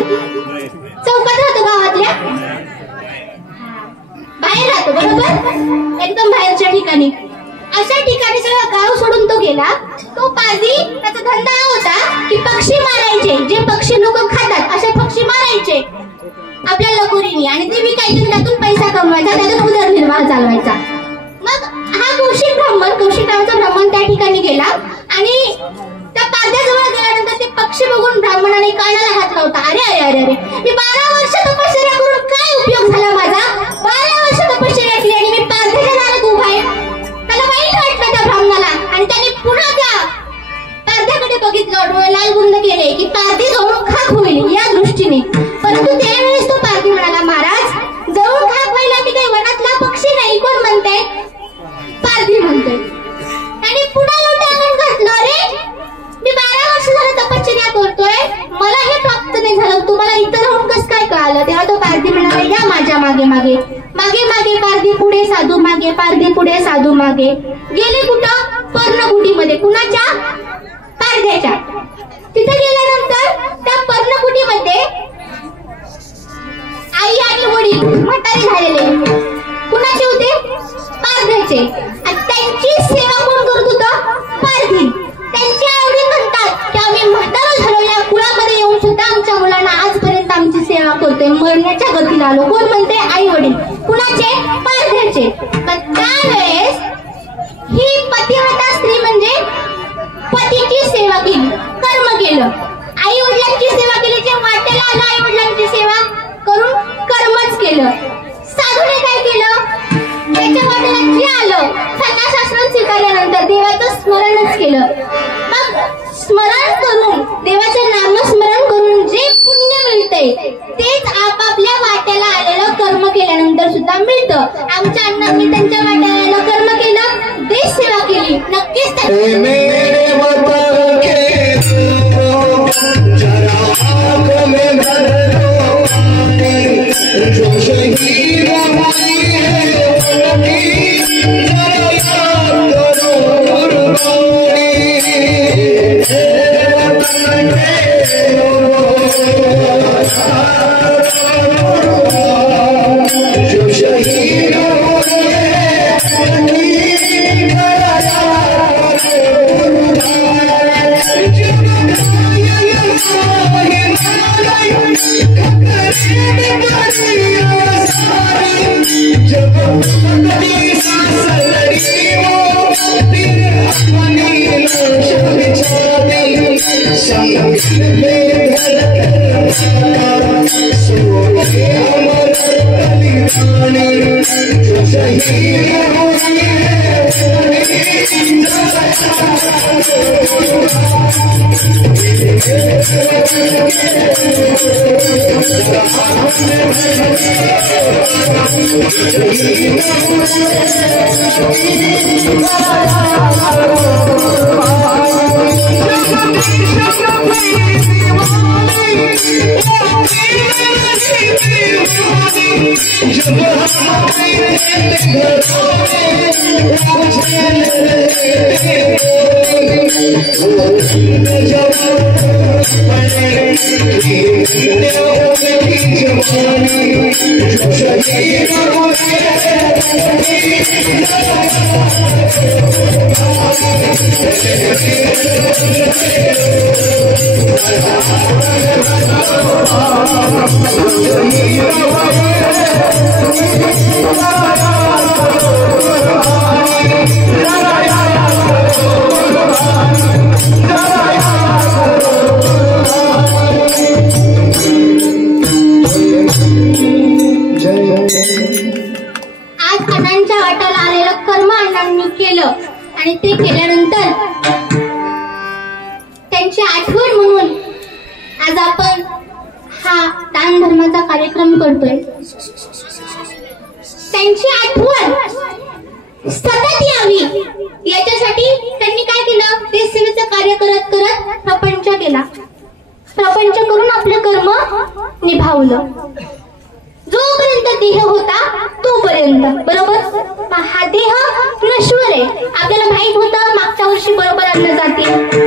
चौकात राहतो गावातल्या, बाहेर राहतो, बरोबर, एकदम बाहेरच्या ठिकाणी. अशा ठिकाणी सगळं गाव सोडून तो गेला. तो पारधी त्याचा धंदा होता की पक्षी मारायचे, जे पक्षी लोक खातात असे पक्षी मारायचे आपल्या लगोरीने आणि ते विकायचे, त्यातून पैसा कमवायचा, त्यातून उदरनिर्वाह चालवायचा. मग हा कौशिक नावाचा ब्राह्मण त्या ठिकाणी गेला आणि त्या पारध्याजवळ गेल्यानंतर ते पक्षी बघून ब्राह्मणाने कानाला हात लावता, अरे अरे अरे अरे, मी 12 वर्ष तपश्चर्या करून काय उपयोग झाला माझा? 12 वर्ष तपश्चर्या केली आणि मी पारध्याच्या दारात उभा आहे. त्याला वाईट वाटलं त्या ब्राह्मणाला आणि त्याने पुन्हा त्या पारध्याकडे बघितलं, डोळे लाल बुंद केले की पारधी जळून खाक होईल या दृष्टीने. परंतु त्यावेळेस तो पारधी म्हणाला, महाराज जळून खाक व्हायला मी काही वनातला पक्षी नाही, कोण म्हणते? पारधी म्हणते. आणि पुन्हा लोटांगण घातलं, अरे मी 12 वर्ष झालं तपश्चर्या करतोय, मला हे प्राप्त नाही झालं, तुम्हाला इतर राहून कसं काय कळालं? तेव्हा तो पारधी म्हणाला, या माझ्या मागे मागे. मागे मागे पारधी पुढे, साधू मागे, पारधी पुढे, साधू मागे. गेले कुठं? पर्णकुटीमध्ये. कुणाच्या? पारध्याच्या. तिथे गेल्यानंतर त्या पर्णकुटीमध्ये आई आणि वडील म्हातारे झालेले. कुणाचे होते? पारध्याचे. आणि त्यांची सेवा कोण करत होतं? पारधी. त्यांची आवडी म्हणतात की आम्ही म्हातारा झालो, या कुळामध्ये येऊन सुद्धा आमच्या मुलांना आजपर्यंत आमची सेवा करतोय, मरण्याच्या गतीला आलो. कोण म्हणते? आई वडील. कुणाचे? पारध्याचे. पण त्यावेळेस ही पतिव्रता स्त्री म्हणजे पतीची सेवा केली, कर्म केलं, आई वडिलांची सेवा केली, जे वाटेला आलं आई वडिलांची सेवा करून कर्मच केलं. साधूने काय केलं? त्याच्या वाटेला जे आलं संन्यासाश्रम स्वीकारल्यानंतर देवाचं स्मरणच केलं. मग स्मरण करून, देवाचं नामस्मरण करून जे पुण्य मिळतंय तेच आपापल्या वाट्याला आलेलं कर्म केल्यानंतर सुद्धा मिळतं. आमच्या अण्णांनी त्यांच्या वाट्याला आलेलं कर्म केलं, देश सेवा केली, नक्कीच आणि ते केल्यानंतर त्यांची आठवण म्हणून आज आपण हा दान धर्माचा कार्यक्रम करतोय. त्यांची आठवण सतत यावी याच्यासाठी त्यांनी काय केलं? केलं, ते सेवेचं कार्य करत करत प्रपंच केला. प्रपंच करून आपलं कर्म निभावलं. जोपर्यंत देह होता तोपर्यंत, बरोबर. हा देह नश्वर आहे. आपल्याला माहित होतं मागच्या वर्षी बरोबर अन्न जाते,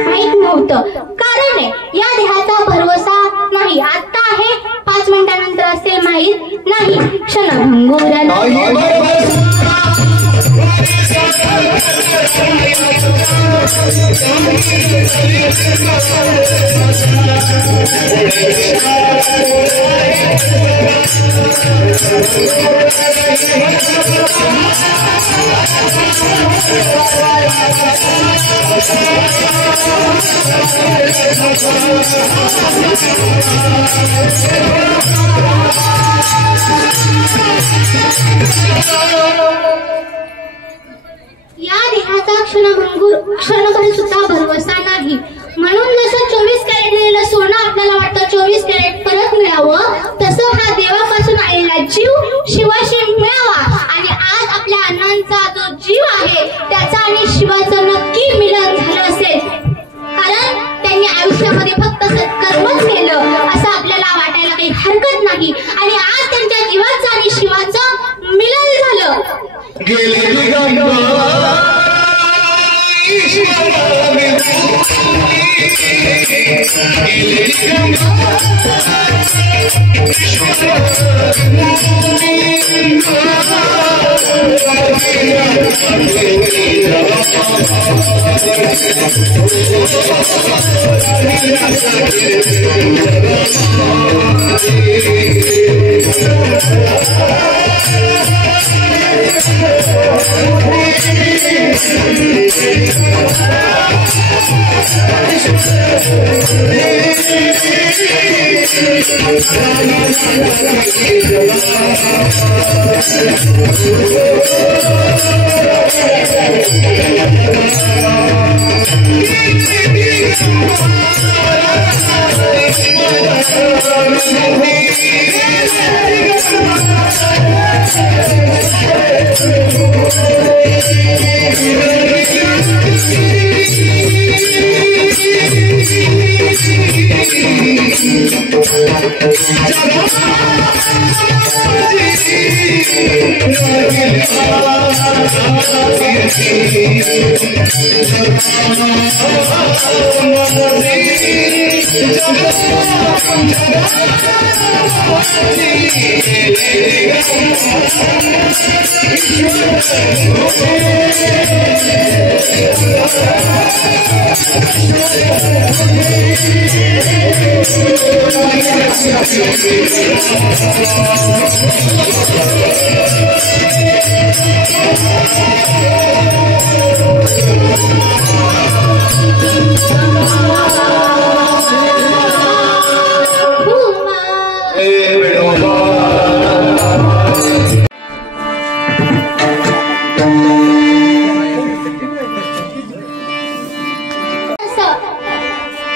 माहित नव्हतं. कारण आहे या देहाचा भरवसा नाही. आता आहे, 5 मिनिटानंतर असेल माहित नाही. क्षणभंगुर या देहाचा क्षणभर सुद्धा भरवसा नाही. म्हणून जसं 24 कॅरेट दिलेलं सोनं आपल्याला वाटतं 24 कॅरेट परत मिळावं, तसं हा देवापासून आलेला जीव शिवाशी मिळावा. आणि आज आपल्या अण्णांचा जो जीव आहे त्याचा आणि शिवाचं नक्की मिलन झालं असेल, कारण त्यांनी आयुष्यामध्ये फक्त सत्कर्मच केलं असं आपल्याला वाटायला काही हरकत नाही. आणि आज त्यांच्या जीवाचं आणि शिवाचं मिलन झालं.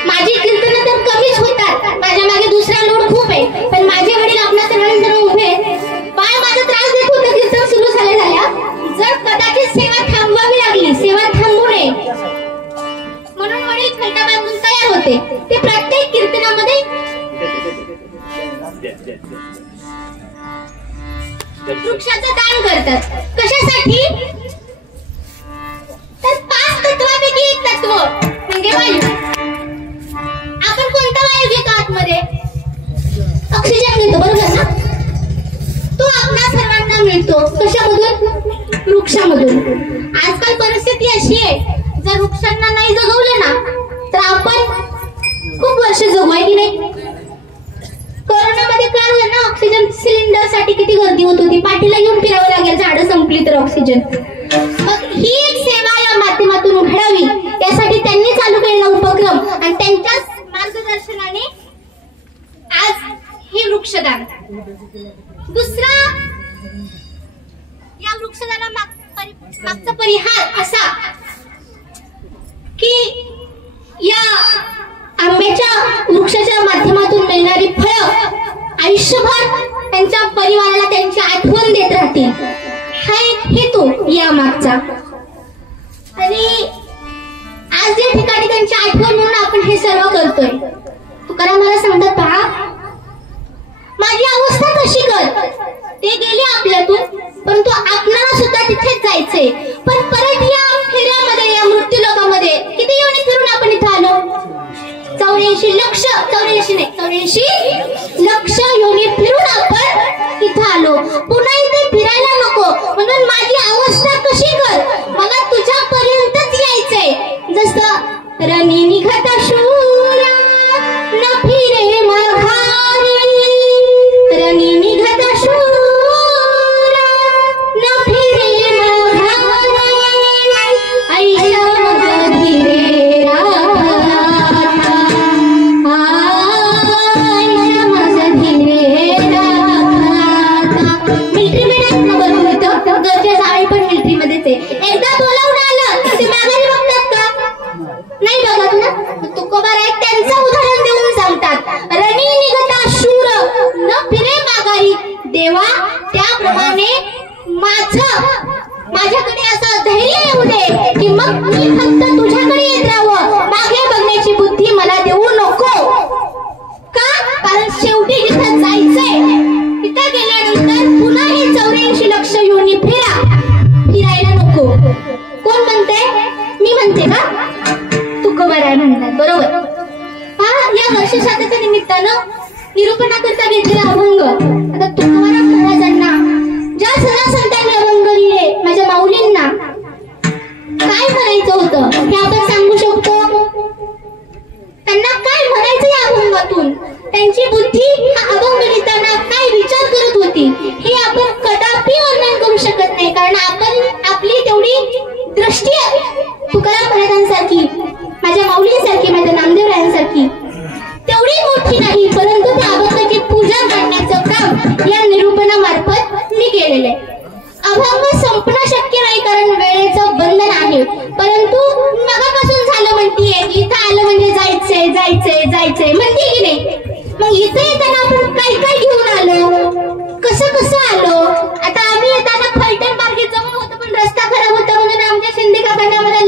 माझी कीर्तनं तर कमीच होतात, माझ्या मागे दुसरा लोड खूप आहे, पण माझे वडील आपल्या सर्वांजण उभे. पाय माझा त्रास देत होता कीर्तन सुरू झाल्या. जर कदाचित सेवा थांबवावी लागली, सेवा थांबू नये म्हणून वडील फेटा बांधून तयार होते. ते प्रत्येक कीर्तनामध्ये वृक्षाचं दान करतात. कशासाठी? तर 5 तत्वापैकी एक तत्व म्हणजे वायू. आपण कोणता वायू घेतो आतमध्ये? ऑक्सिजन घेतो, बरोबर ना? तो आपल्या सर्वांना मिळतो. कशामधून? वृक्षामधून. आजकाल परिस्थिती अशी आहे, जर वृक्षांना नाही जगवलं ना तर आपण खूप वर्ष जगू, आहे की नाही? कोरोनामध्ये काय झालं ना, ऑक्सिजन सिलेंडर साठी किती गर्दी होत होती. पाठीला घेऊन फिरावं लागेल झाडं संपली तर ऑक्सिजन. मग ही एक सेवा या माध्यमातून घडावी यासाठी त्यांनी चालू केलेला उपक्रम आणि त्यांच्याच मार्गदर्शनाने आज हे वृक्षदान. दुसरा, या वृक्षदाना मागचा परिहार असा की या आंब्याच्या वृक्षाच्या माध्यमातून मिळणारी फळं आयुष्यभर त्यांच्या परिवाराला त्यांची आठवण देत राहतील. हा एक हेतू या मागचा. आणि आज या ठिकाणी त्यांची आठवण म्हणून आपण हे सर्व करतोय. तुकाराम मला सांगतात, पहा माझी अवस्था कशी कर. ते गेले आपल्यातून, परंतु आपल्याला सुद्धा तिथेच जायचंय. पण परत या फेऱ्यामध्ये, या मृत्यू लोकामध्ये किती योनी फिरून आपण इथं आलो. 84 लक्ष, 84 लक्ष योनी फिरून आपण इथं आलो. पुन्हा इथे फिरायला नको. म्हणून माझी अवस्था कशी कर, मला तुझ्यापर्यंतच यायचंय. जसं रणी निघता शूरा न फिरे माघारी, रणी निघता शूरा न फिरे माघारी, ऐशा मज धीरे राधा, ऐशा मज धीरे राधा. मिलिटरीमध्ये बरोबर होतं, घरच्या जाळी पण मिलिटरीमध्येच आहे. एकदा बोलावून आलं ते माघारी बघतात का? नाही बघत ना. तुकोबाराय त्यांचं उदाहरण देऊन सांगतात, रणी निघता शूर न फिरे माघारी. देवा त्याप्रमाणे माझ्याकडे असं धैर्य येऊ दे की मग मी फक्त तुझ्याकडे येत राहावं. मागे बघण्याची बुद्धी मला देऊ नको. का? कारण शेवटी जिथं जायचंय तिथं गेल्यानंतर पुन्हा हे 84 लक्ष योनी फिरायला नको. कोण म्हणते? मी म्हणते का? तुकोबाराय म्हणतात. बरोबर. हा या वर्षश्राद्धाच्या निमित्तानं निरूपणाकरता घेतलेला अभंग. आता तुकोबाराय महाराजांना ज्या सणासंतांनी अभंग लिहिले, माझ्या माऊलींना काय म्हणायचं होतं हे आपण सांगू शकतो. त्यांना काय म्हणायचं या अभंगातून, त्यांची बुद्धी हा अभंग लिहिताना काय विचार करत होती हे आपण कदापि वर्णन करू शकत नाही. कारण आपली तेवढी दृष्टी तुकाराम महाराजांसारखी, माझ्या माऊलींसारखी, माझ्या नामदेवरायांसारखी तेवढी मोठी नाही. परंतु त्या अभंगाची पूजा करण्याचं काम या निरूपणामार्फत मी केलेलं आहे. अभंग संपणं शक्य नाही कारण वेळेचं बंधन आहे. परंतु मगापासून झालं म्हणतीये, इथं आलं म्हणजे जायचंय जायचंय जायचंय म्हणते की नाही. मग इथं येताना आपण काय काय घेऊन आलो, कसं कसं आलो. आता आम्ही येताना फलटण मार्गे जवळ होतं, पण रस्ता खराब होता म्हणून आमच्या शिंदे काकांनी आम्हाला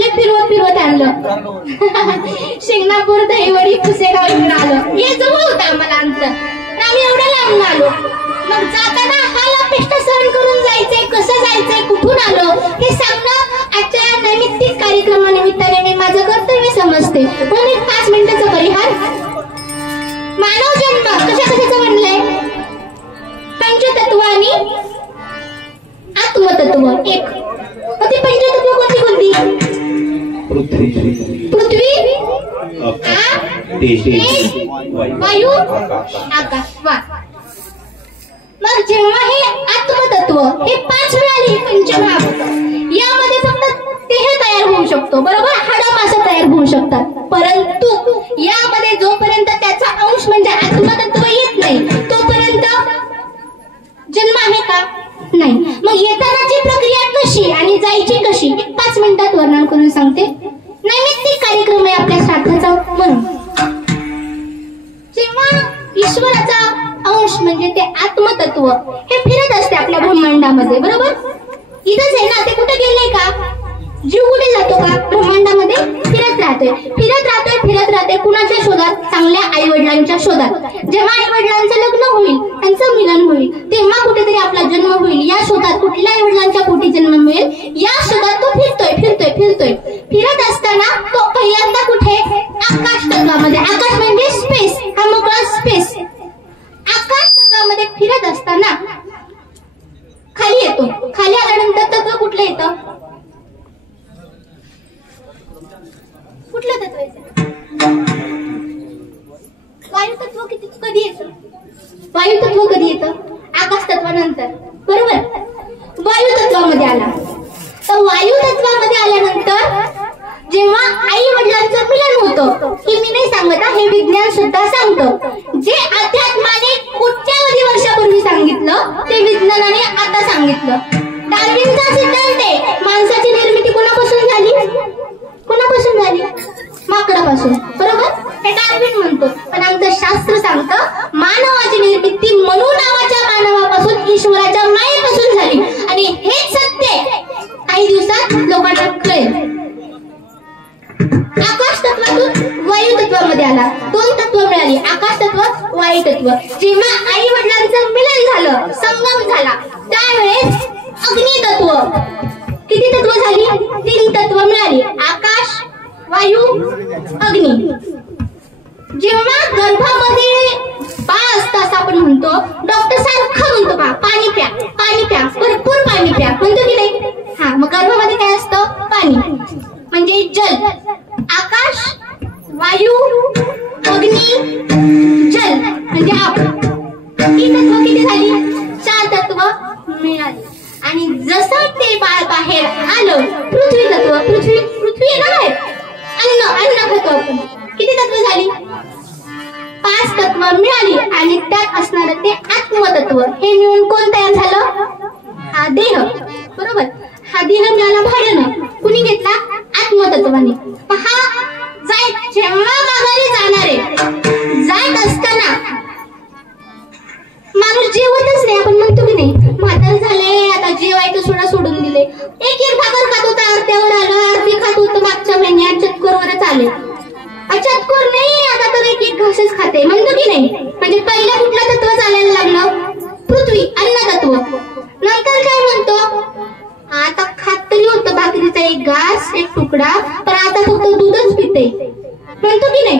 फिरवत आणलं. शिंगणापूर, दहिवडी, पुसेगाव इकडे आलो. हे जवळ होतं आम्हाला अंतर, आम्ही एवढं लांबून आलो. मग जाताना हाला पिष्ट सहन करून जायचंय, कसं जायचंय, कुठून आलो हे सांगणं आजच्या नैमित्तिक कार्यक्रमानिमित्ताने मी माझं कर्तव्य समजते. म्हणून एक 5 मिनिटाचा परिहार. मानव जन्म कशाचं म्हणलंय? पंचतत्व आणि आत्मतत्व. एक होती पंचतत्व. कोणती? पृथ्वी, तेज, वायू, आकाश. वा. मग जेव्हा हे आत्मतत्व हे 5 मिळाली पंचमहाभूत, यामध्ये फक्त देह तयार होऊ शकतो. बरोबर. हाडामासा तयार होऊ शकतात. परंतु यामध्ये जोपर्यंत त्याचा अंश म्हणजे आत्मतत्व येत नाही तोपर्यंत जन्म आहे का? नाही. मग येतानाची प्रक्रिया कशी आणि जायची कशी 5 मिनिटात वर्णन करून सांगते. नैमित्तिक कार्यक्रम आहे आपल्या श्राद्धाचा. म्हणून जेव्हा ईश्वराचा अंश म्हणजे ते आत्मतत्व हे फिरत असते आपल्या ब्रह्मांडामध्ये. बरोबर. इथंच आहे ना. ते कुठे गेले का? जीव कुठे जातो का? ब्रह्मांडामध्ये फिरत राहतोय. कुणाच्या शोधात? चांगल्या आई वडिलांच्या शोधात. जेव्हा आई वडिलांचं लग्न होईल, त्यांचं मिलन होईल, तेव्हा कुठेतरी आपला जन्म होईल. या शोधात कुठल्या आई वडिलांच्या पोटी जन्म मिळेल या शोधात तो फिरतोय. फिरत असताना तो पहिल्यांदा कुठे? आकाश तत्वामध्ये. आकाश म्हणजे स्पेस, हा मोकळा स्पेस. आकाश तत्वामध्ये फिरत असताना खाली येतो. खाली आल्यानंतर तत्व कुठलं येतं? कुठलं तत्व येतं? वायू तत्व कधी येतं? वायू तत्व कधी येतं? आकाश तत्वानंतर. बरोबर. वायू तत्वामध्ये आला. तर वायू तत्वामध्ये आल्यानंतर जेव्हा आई वडिलांचं मिलन होतं, हे मी नाही सांगत, हे विज्ञान सुद्धा सांगतं. जे अध्यात्माने कोट्यावधी वर्षापूर्वी सांगितलं ते विज्ञानाने आता सांगितलं. डार्विनचा सिद्धांत आहे. माणसाची निर्मिती कोणापासून झाली? माकडापासून. बरोबर. हे डार्विन म्हणतो. पण आमचं शास्त्र सांगतं मानवाची निर्मिती मनू नावाच्या मानवापासून, ईश्वराच्या मायेपासून झाली. आणि हेच सत्य काही दिवसात लोकांना कळेल. त्याला 2 तत्व मिळाली, आकाश तत्व, वायू तत्व. जेव्हा आई वडिलांचं मिलन झालं, संगम झाला, त्यावेळेस अग्नी तत्व, किती तत्व झाली? 3 तत्व मिळाली, आकाश, वायू, अग्नी. जेव्हा गर्भामध्ये बाळ असतं असं आपण म्हणतो, डॉक्टर सारखं म्हणतो का पाणी प्या, पाणी प्या, भरपूर पाणी प्या, म्हणतो की नाही? हा, मग गर्भामध्ये काय असतं? पाणी म्हणजे जल. आकाश, वायू, अग्नी, जल म्हणजे आप. ही तत्व किती झाली? 4 तत्व मिळाली. आणि जसं ते बाळ बाहेर आलं, पृथ्वी तत्व, पृथ्वी आहे ना बाहेर, अन्न खातो आपण. किती तत्व झाली? 5 तत्व मिळाली. आणि त्यात असणारं ते आत्मतत्व, हे मिळून कोण तयार झालं? हा देह. बरोबर. हा देह मिळाला भाड्यानं. कुणी घेतला? आत्मतत्वाने. हा जेव्हा माघारी जाणारे जात असताना माणूस जेवतच नाही. आपण म्हणतो की नाही, म्हातार झाले आता जेवायचं सुद्धा सोडून दिले. एक भाकर खात होता, अर्ध्यावर आलं, अर्धी खात होतं मागच्या महिन्यात, चतकोरवरच आले. चतकोर नाही, आता तर एक घासच खाते, म्हणतो की नाही? म्हणजे पहिलं कुठलं तत्व चालायला लागलं? पृथ्वी, अन्न तत्व. नंतर काय म्हणतो? आता खात तरी होतं भाकरीचा एक घास, एक तुकडा, पण आता फक्त दूधच पिते, म्हणतो की नाही?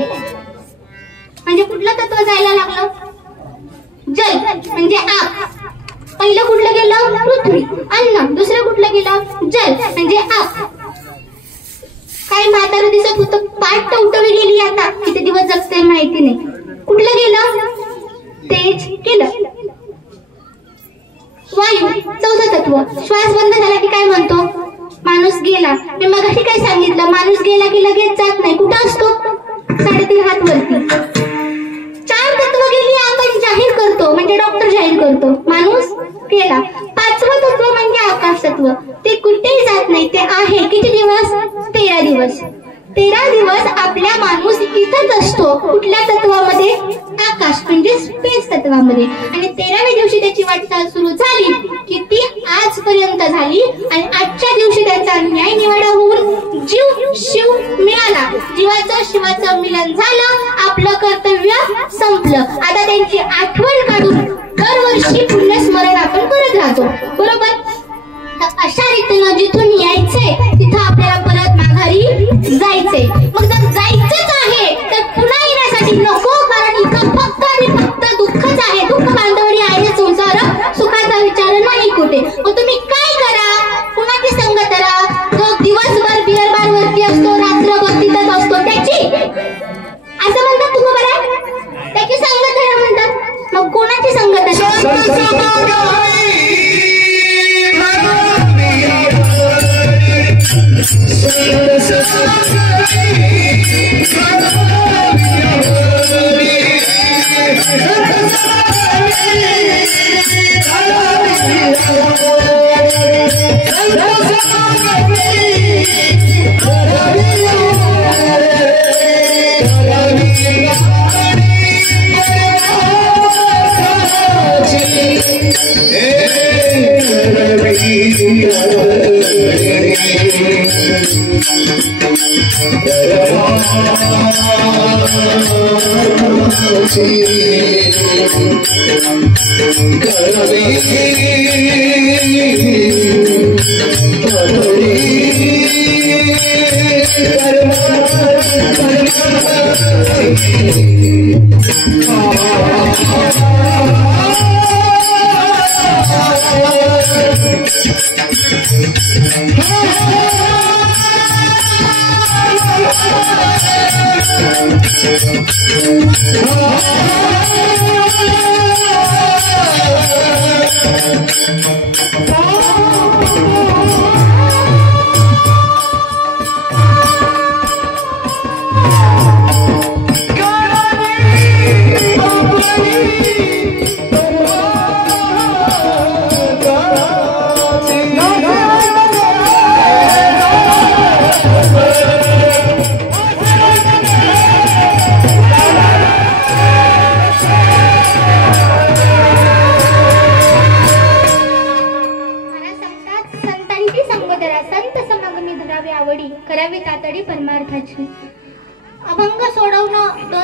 म्हणजे कुठलं तत्व जायला लागलं? जल म्हणजे आप. पहिलं कुठलं गेलं? पृथ्वी, अन्न. दुसरं कुठलं गेलं? जल म्हणजे आप. काय म्हातारं दिसत होतं, पाठ टवटवी गेली, आता किती दिवस जगते माहिती नाही. कुठलं गेलं? तेज केलं. वायू, 4थं तत्व. श्वास बंद झाला की काय म्हणतो? माणूस गेला. मी मगाशी काय सांगितलं? माणूस गेला की लगेच जात नाही. कुठं असतो? 3.5 हात वरती. 4 तत्व गेली आपण जाहीर करतो, म्हणजे डॉक्टर जाहीर करतो, माणूस गेला. 5वं तत्व म्हणजे आकाश तत्व. ते कुठेही जात नाही, ते आहे. किती दिवस? 13 दिवस. 13 दिवस आपला माणूस इथंच असतो. कुठल्या तत्वामध्ये? आकाश म्हणजे स्पेस तत्वामध्ये. आणि 13व्या दिवशी त्याची वाटचाल सुरू झाली की ती आजपर्यंत झाली. आणि आजच्या दिवशी त्यांचा न्याय निवाडा होऊन जीव शिव मिळाला. जीवाचं शिवाचं मिलन झालं, आपलं कर्तव्य संपलं. आता त्यांची आठवण काढून दरवर्षी पुण्यस्मरण आपण करत राहतो. बरोबर. अशा रीतीनं जिथून यायचंय तिथं आपल्याला परत माघारी जायचंय. मग जर जायचंच आहे तर पुन्हा येण्यासाठी नको, कारण इथं फक्त आणि फक्त दुःखच आहे. दुःख बांधवणी आहे संसार, सुखाचा विचार नाही कुठे. मग तुम्ही काय करा? कुणाची संगत करा? जो दिवसभर बिअर बार वरती असतो, रात्रभर तिथंच असतो, त्याची असं म्हणतात तुम्ही बरं, त्याची संगत करा म्हणतात. मग कोणाची संगत करा?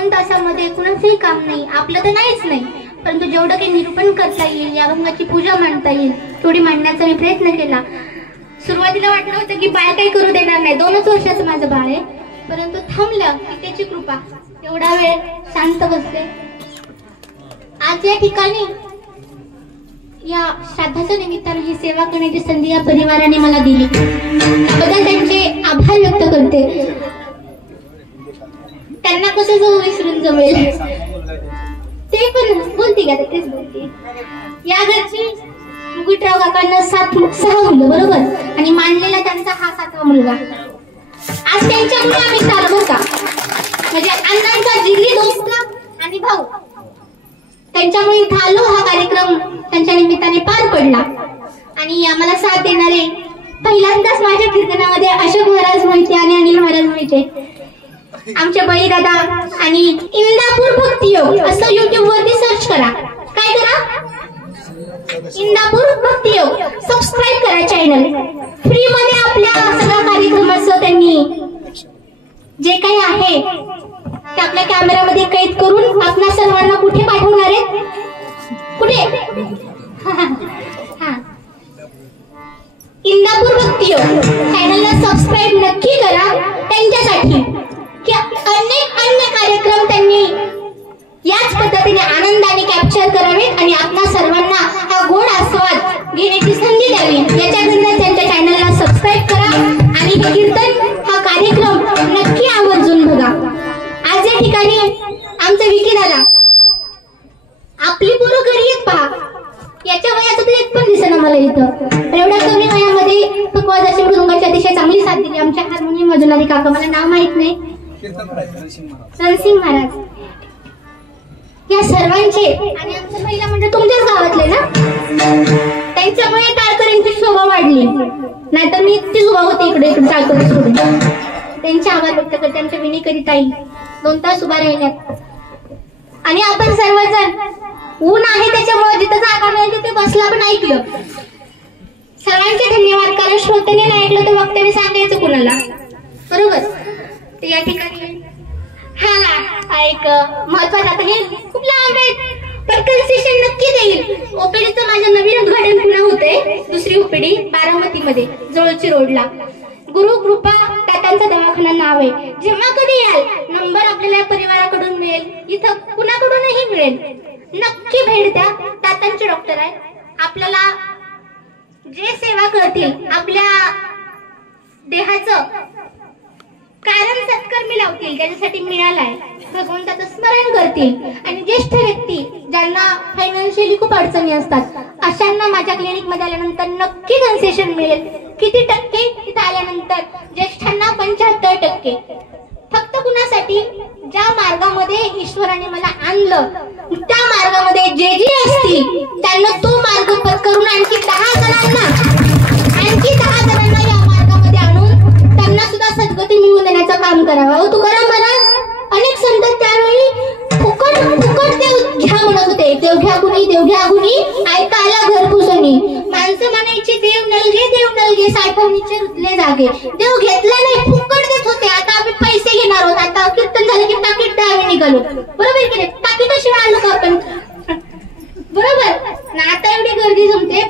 2 तासामध्ये कुणाचंही काम नाही, आपलं तर नाहीच नाही, परंतु जेवढं काही निरूपण करता येईल, या अभंगाची पूजा मांडता येईल तेवढी मांडण्याचा मी प्रयत्न केला. सुरुवातीला वाटलं होतं की बाळ काही करू देणार नाही, 2च वर्षाचं माझं बाळ आहे, परंतु थांबलं की त्याची कृपा. एवढा वेळ शांत बसले. आज या ठिकाणी या श्राद्धाच्या निमित्तानं ही सेवा करण्याची संधी या परिवाराने मला दिली, त्याबद्दल त्यांचे आभार व्यक्त करते. त्यांना कसं जाऊ विसरून जमेल, ते पण बोलते का, तेच बोलते. या घरची मुकुटराव काकांना 6 मुलं बरोबर, आणि मांडलेला त्यांचा हा 7वा मुलगा. आज त्यांच्यामुळे आम्ही चालवू का, म्हणजे अण्णांचा जिगरी दोस्त आणि भाऊ, त्यांच्यामुळे झालो हा कार्यक्रम त्यांच्या निमित्ताने पार पडला. आणि आम्हाला साथ देणारे पहिल्यांदाच माझ्या कीर्तनामध्ये अशोक महाराज मोहिते आणि अनिल महाराज मोहिते, आमचे बळी दादा. आणि इंदापूर भक्तियोग असं YouTube वरती सर्च करा. काय करा, इंदापूर भक्तियोग, सबस्क्राईब करा चॅनल. फ्री मध्ये आपल्या सगळ्या कार्यक्रमाचं त्यांनी जे काही आहे ते आपल्या कॅमेरामध्ये कैद करून आपल्या सर्वांना कुठे पाठवणार आहे, कुठे इंदापूर भक्तियोग चॅनलला सबस्क्राईब नक्की करा त्यांच्यासाठी की अनेक अन्य कार्यक्रम त्यांनी याच पद्धतीने आनंदाने कॅप्चर करावेत आणि आपल्या सर्वांना हा गोड आस्वाद घेण्याची संधी द्यावी. याच्याकरता त्यांच्या चॅनलला सबस्क्राईब करा आणि कीर्तन हा कार्यक्रम नक्की आवर्जून बघा. आज या ठिकाणी आमचे विकी दादा, आपली पोरं घरी येत पहा, याच्या वयाचं तर एक पण दिसेना मला इथं. एवढ्या कमी वयामध्ये पकवाजाची मृदुंगाची अतिशय चांगली साथ दिली आमच्या हार्मोनियम वाजवणारे काका, मला नाव माहित नाही, रणसिंग महाराज. या सर्वांचे आणि आमचं महिला म्हणजे तुमच्याच गावातले ना, त्यांच्यामुळे टाळकरींची शोभा वाढली, नाहीतर मी इतकीच उभा होते इकडे टाळकरी सोडून. त्यांचे आभार व्यक्त करते. त्यांच्या विनीकरी ताई 2 तास उभा राहिल्यात. आणि आपण सर्वजण ऊन आहे त्याच्यामुळे जिथं जागा मिळेल तिथे बसला पण ऐकलं. सर्वांचे धन्यवाद, कारण श्रोत्याने नाही ऐकलं तर वक्त्याने सांगायचं कुणाला, बरोबर. ते या ठिकाणी हा एक महत्वाचं, आता हे खूप लांब आहेत पण कन्सेशन नक्की देईल. ओपीडीचं माझं नवीन उद्घाटन पुन्हा होतंय, 2री ओपीडी बारामतीमध्ये जवळची रोडला. गुरु कृपा तात्यांचा दवाखाना नाव आहे. जेव्हा कधी याल नंबर आपल्याला परिवाराकडून मिळेल, इथं कुणाकडूनही मिळेल, नक्की भेट द्या. तात्यांचे डॉक्टर आहे. आपल्याला जे सेवा करतील, आपल्या देहाचं कारण सत्कर्मी लावतील, त्याच्यासाठी मिळालाय, भगवंताचं स्मरण करतील. आणि ज्येष्ठ व्यक्ती ज्यांना फायनान्शियली खूप अडचणी असतात, अशांना माझ्या क्लिनिक मध्ये आल्यानंतर नक्की कन्सेशन मिळेल. किती टक्के? तिथे आल्यानंतर ज्येष्ठांना 75%. फक्त कुणासाठी? ज्या मार्गामध्ये ईश्वराने मला आणलं त्या मार्गामध्ये जे असतील त्यांना तो मार्ग पत्करून आणखी 10 जणांना या मार्गामध्ये आणून त्यांना सुद्धा सद्गती मिळवून देण्याचं काम करावं. तुकाराम महाराज अनेक संत त्यावेळी फुकट देव घ्या म्हणत होते. देव घ्या गुणी ऐका आला घर पुसणी. माणसं म्हणायची देव नलगे साठवणीचे रुतले जागे. देव घेतला नाही, फुकट देत होते. आता आम्ही पैसे घेणार आहोत. आता कीर्तन झालं की पाकिट द्यावे निघालो, बरोबर की नाही? पाकिटाशिवाय आलो का आपण, बरोबर ना? आता एवढी गर्दी जमते,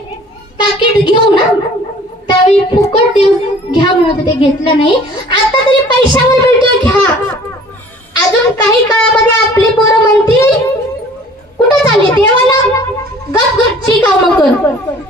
पाकिट घेऊ ना. त्यावेळी फुकट देव घ्या म्हणत होते, घेतलं नाही. आता तरी पैशावर मिळतोय, घ्या. अजून काही काळामध्ये आपले पोरं म्हणतील कुठं चालले देवाला, गपची कामं कर.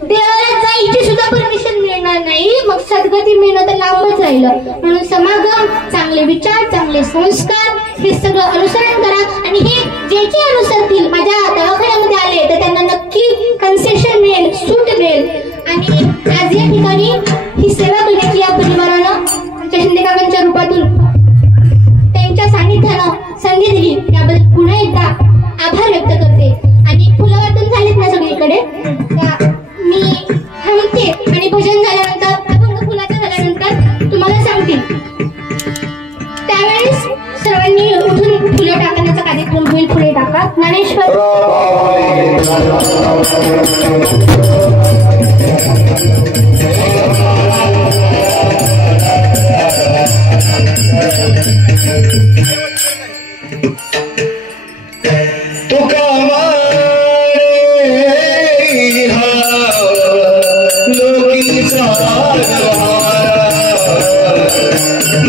देवाला जायची सुद्धा परमिशन मिळणार नाही, मग सद्गती मिळणं तर लांबच राहिलं. म्हणून समागम, चांगले विचार, चांगले संस्कार हे सगळं अनुसरण करा. आणि हे जे अनुसरतील, माझ्या दवाखान्यामध्ये आले तर त्यांना नक्की कन्सेशन मिळेल, सूट मिळेल. आणि आज या ठिकाणी ही सेवा करण्याची या परिवारानं आमच्या शिंदे काकांच्या रूपातून त्यांच्या सानिध्यानं संधी दिली, त्याबद्दल पुन्हा एकदा आभार व्यक्त करते. आणि फुलं वाटून झालीत ना सगळीकडे, मी थांबते आणि भजन झाल्यानंतर, अभंग फुलाचं झाल्यानंतर तुम्हाला सांगतील. त्यावेळेस सर्वांनी उठून फुलं टाकण्याचा कार्यक्रम होईल. फुले टाका. ज्ञानेश्वर तुका लोकीचा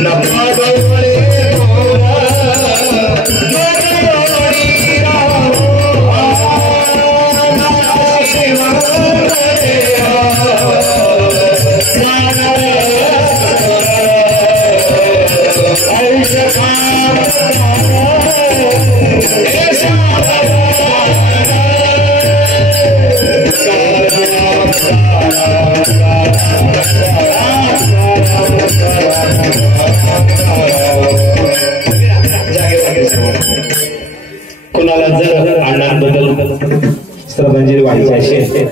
नफा डोळे कुणाला जर अण्णांबद्दल श्रद्धांजली वाहायची असेल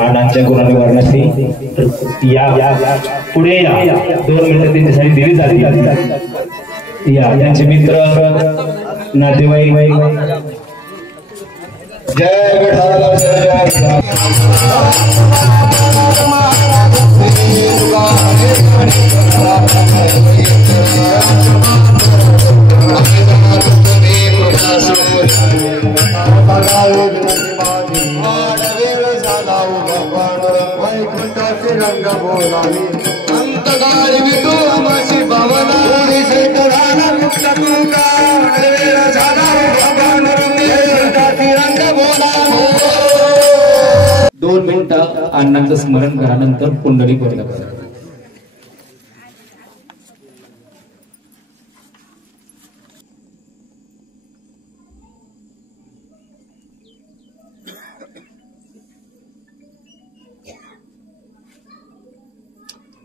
अण्णांच्या गुणाने वर्णाशी या पुढे या 2 मिनिटं त्यांच्यासाठी दिली जातील या त्यांचे मित्र नातेवाईक जय विठाला रंग बोलावी अंतकाळी विटू आमाची भावना मुक्त तुका झाला रंग बोलावी 2 मिनिटं अण्णांचं स्मरण करानंतर पुंडलिक वर्ग करा.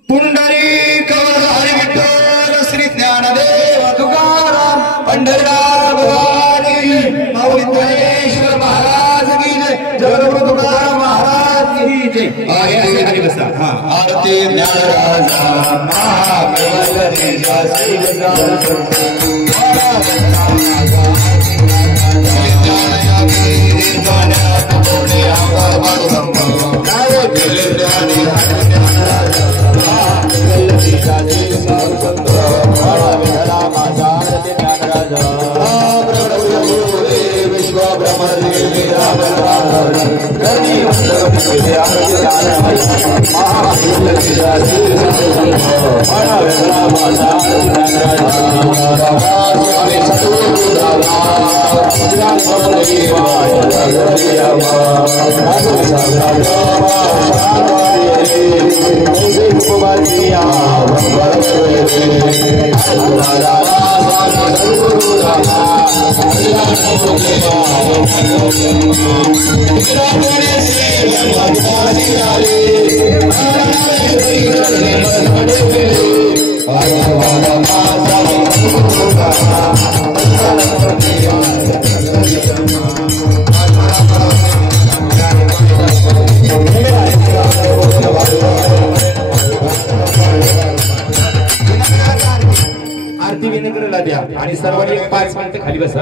पुंडलिक हरी विठ्ठल श्री ज्ञानदेव तुकाराम पंढरीनाथ भगवानी माऊली ज्ञानेश्वर महाराज की जय जगद्गुरु तुकाराम महाराज की जय. हरी बसा आरती ज्ञानराजा महाप्रभुदेवा श्री आरती विनंतीला द्या आणि सर्वांनी 5 मिनिटं खाली बसा.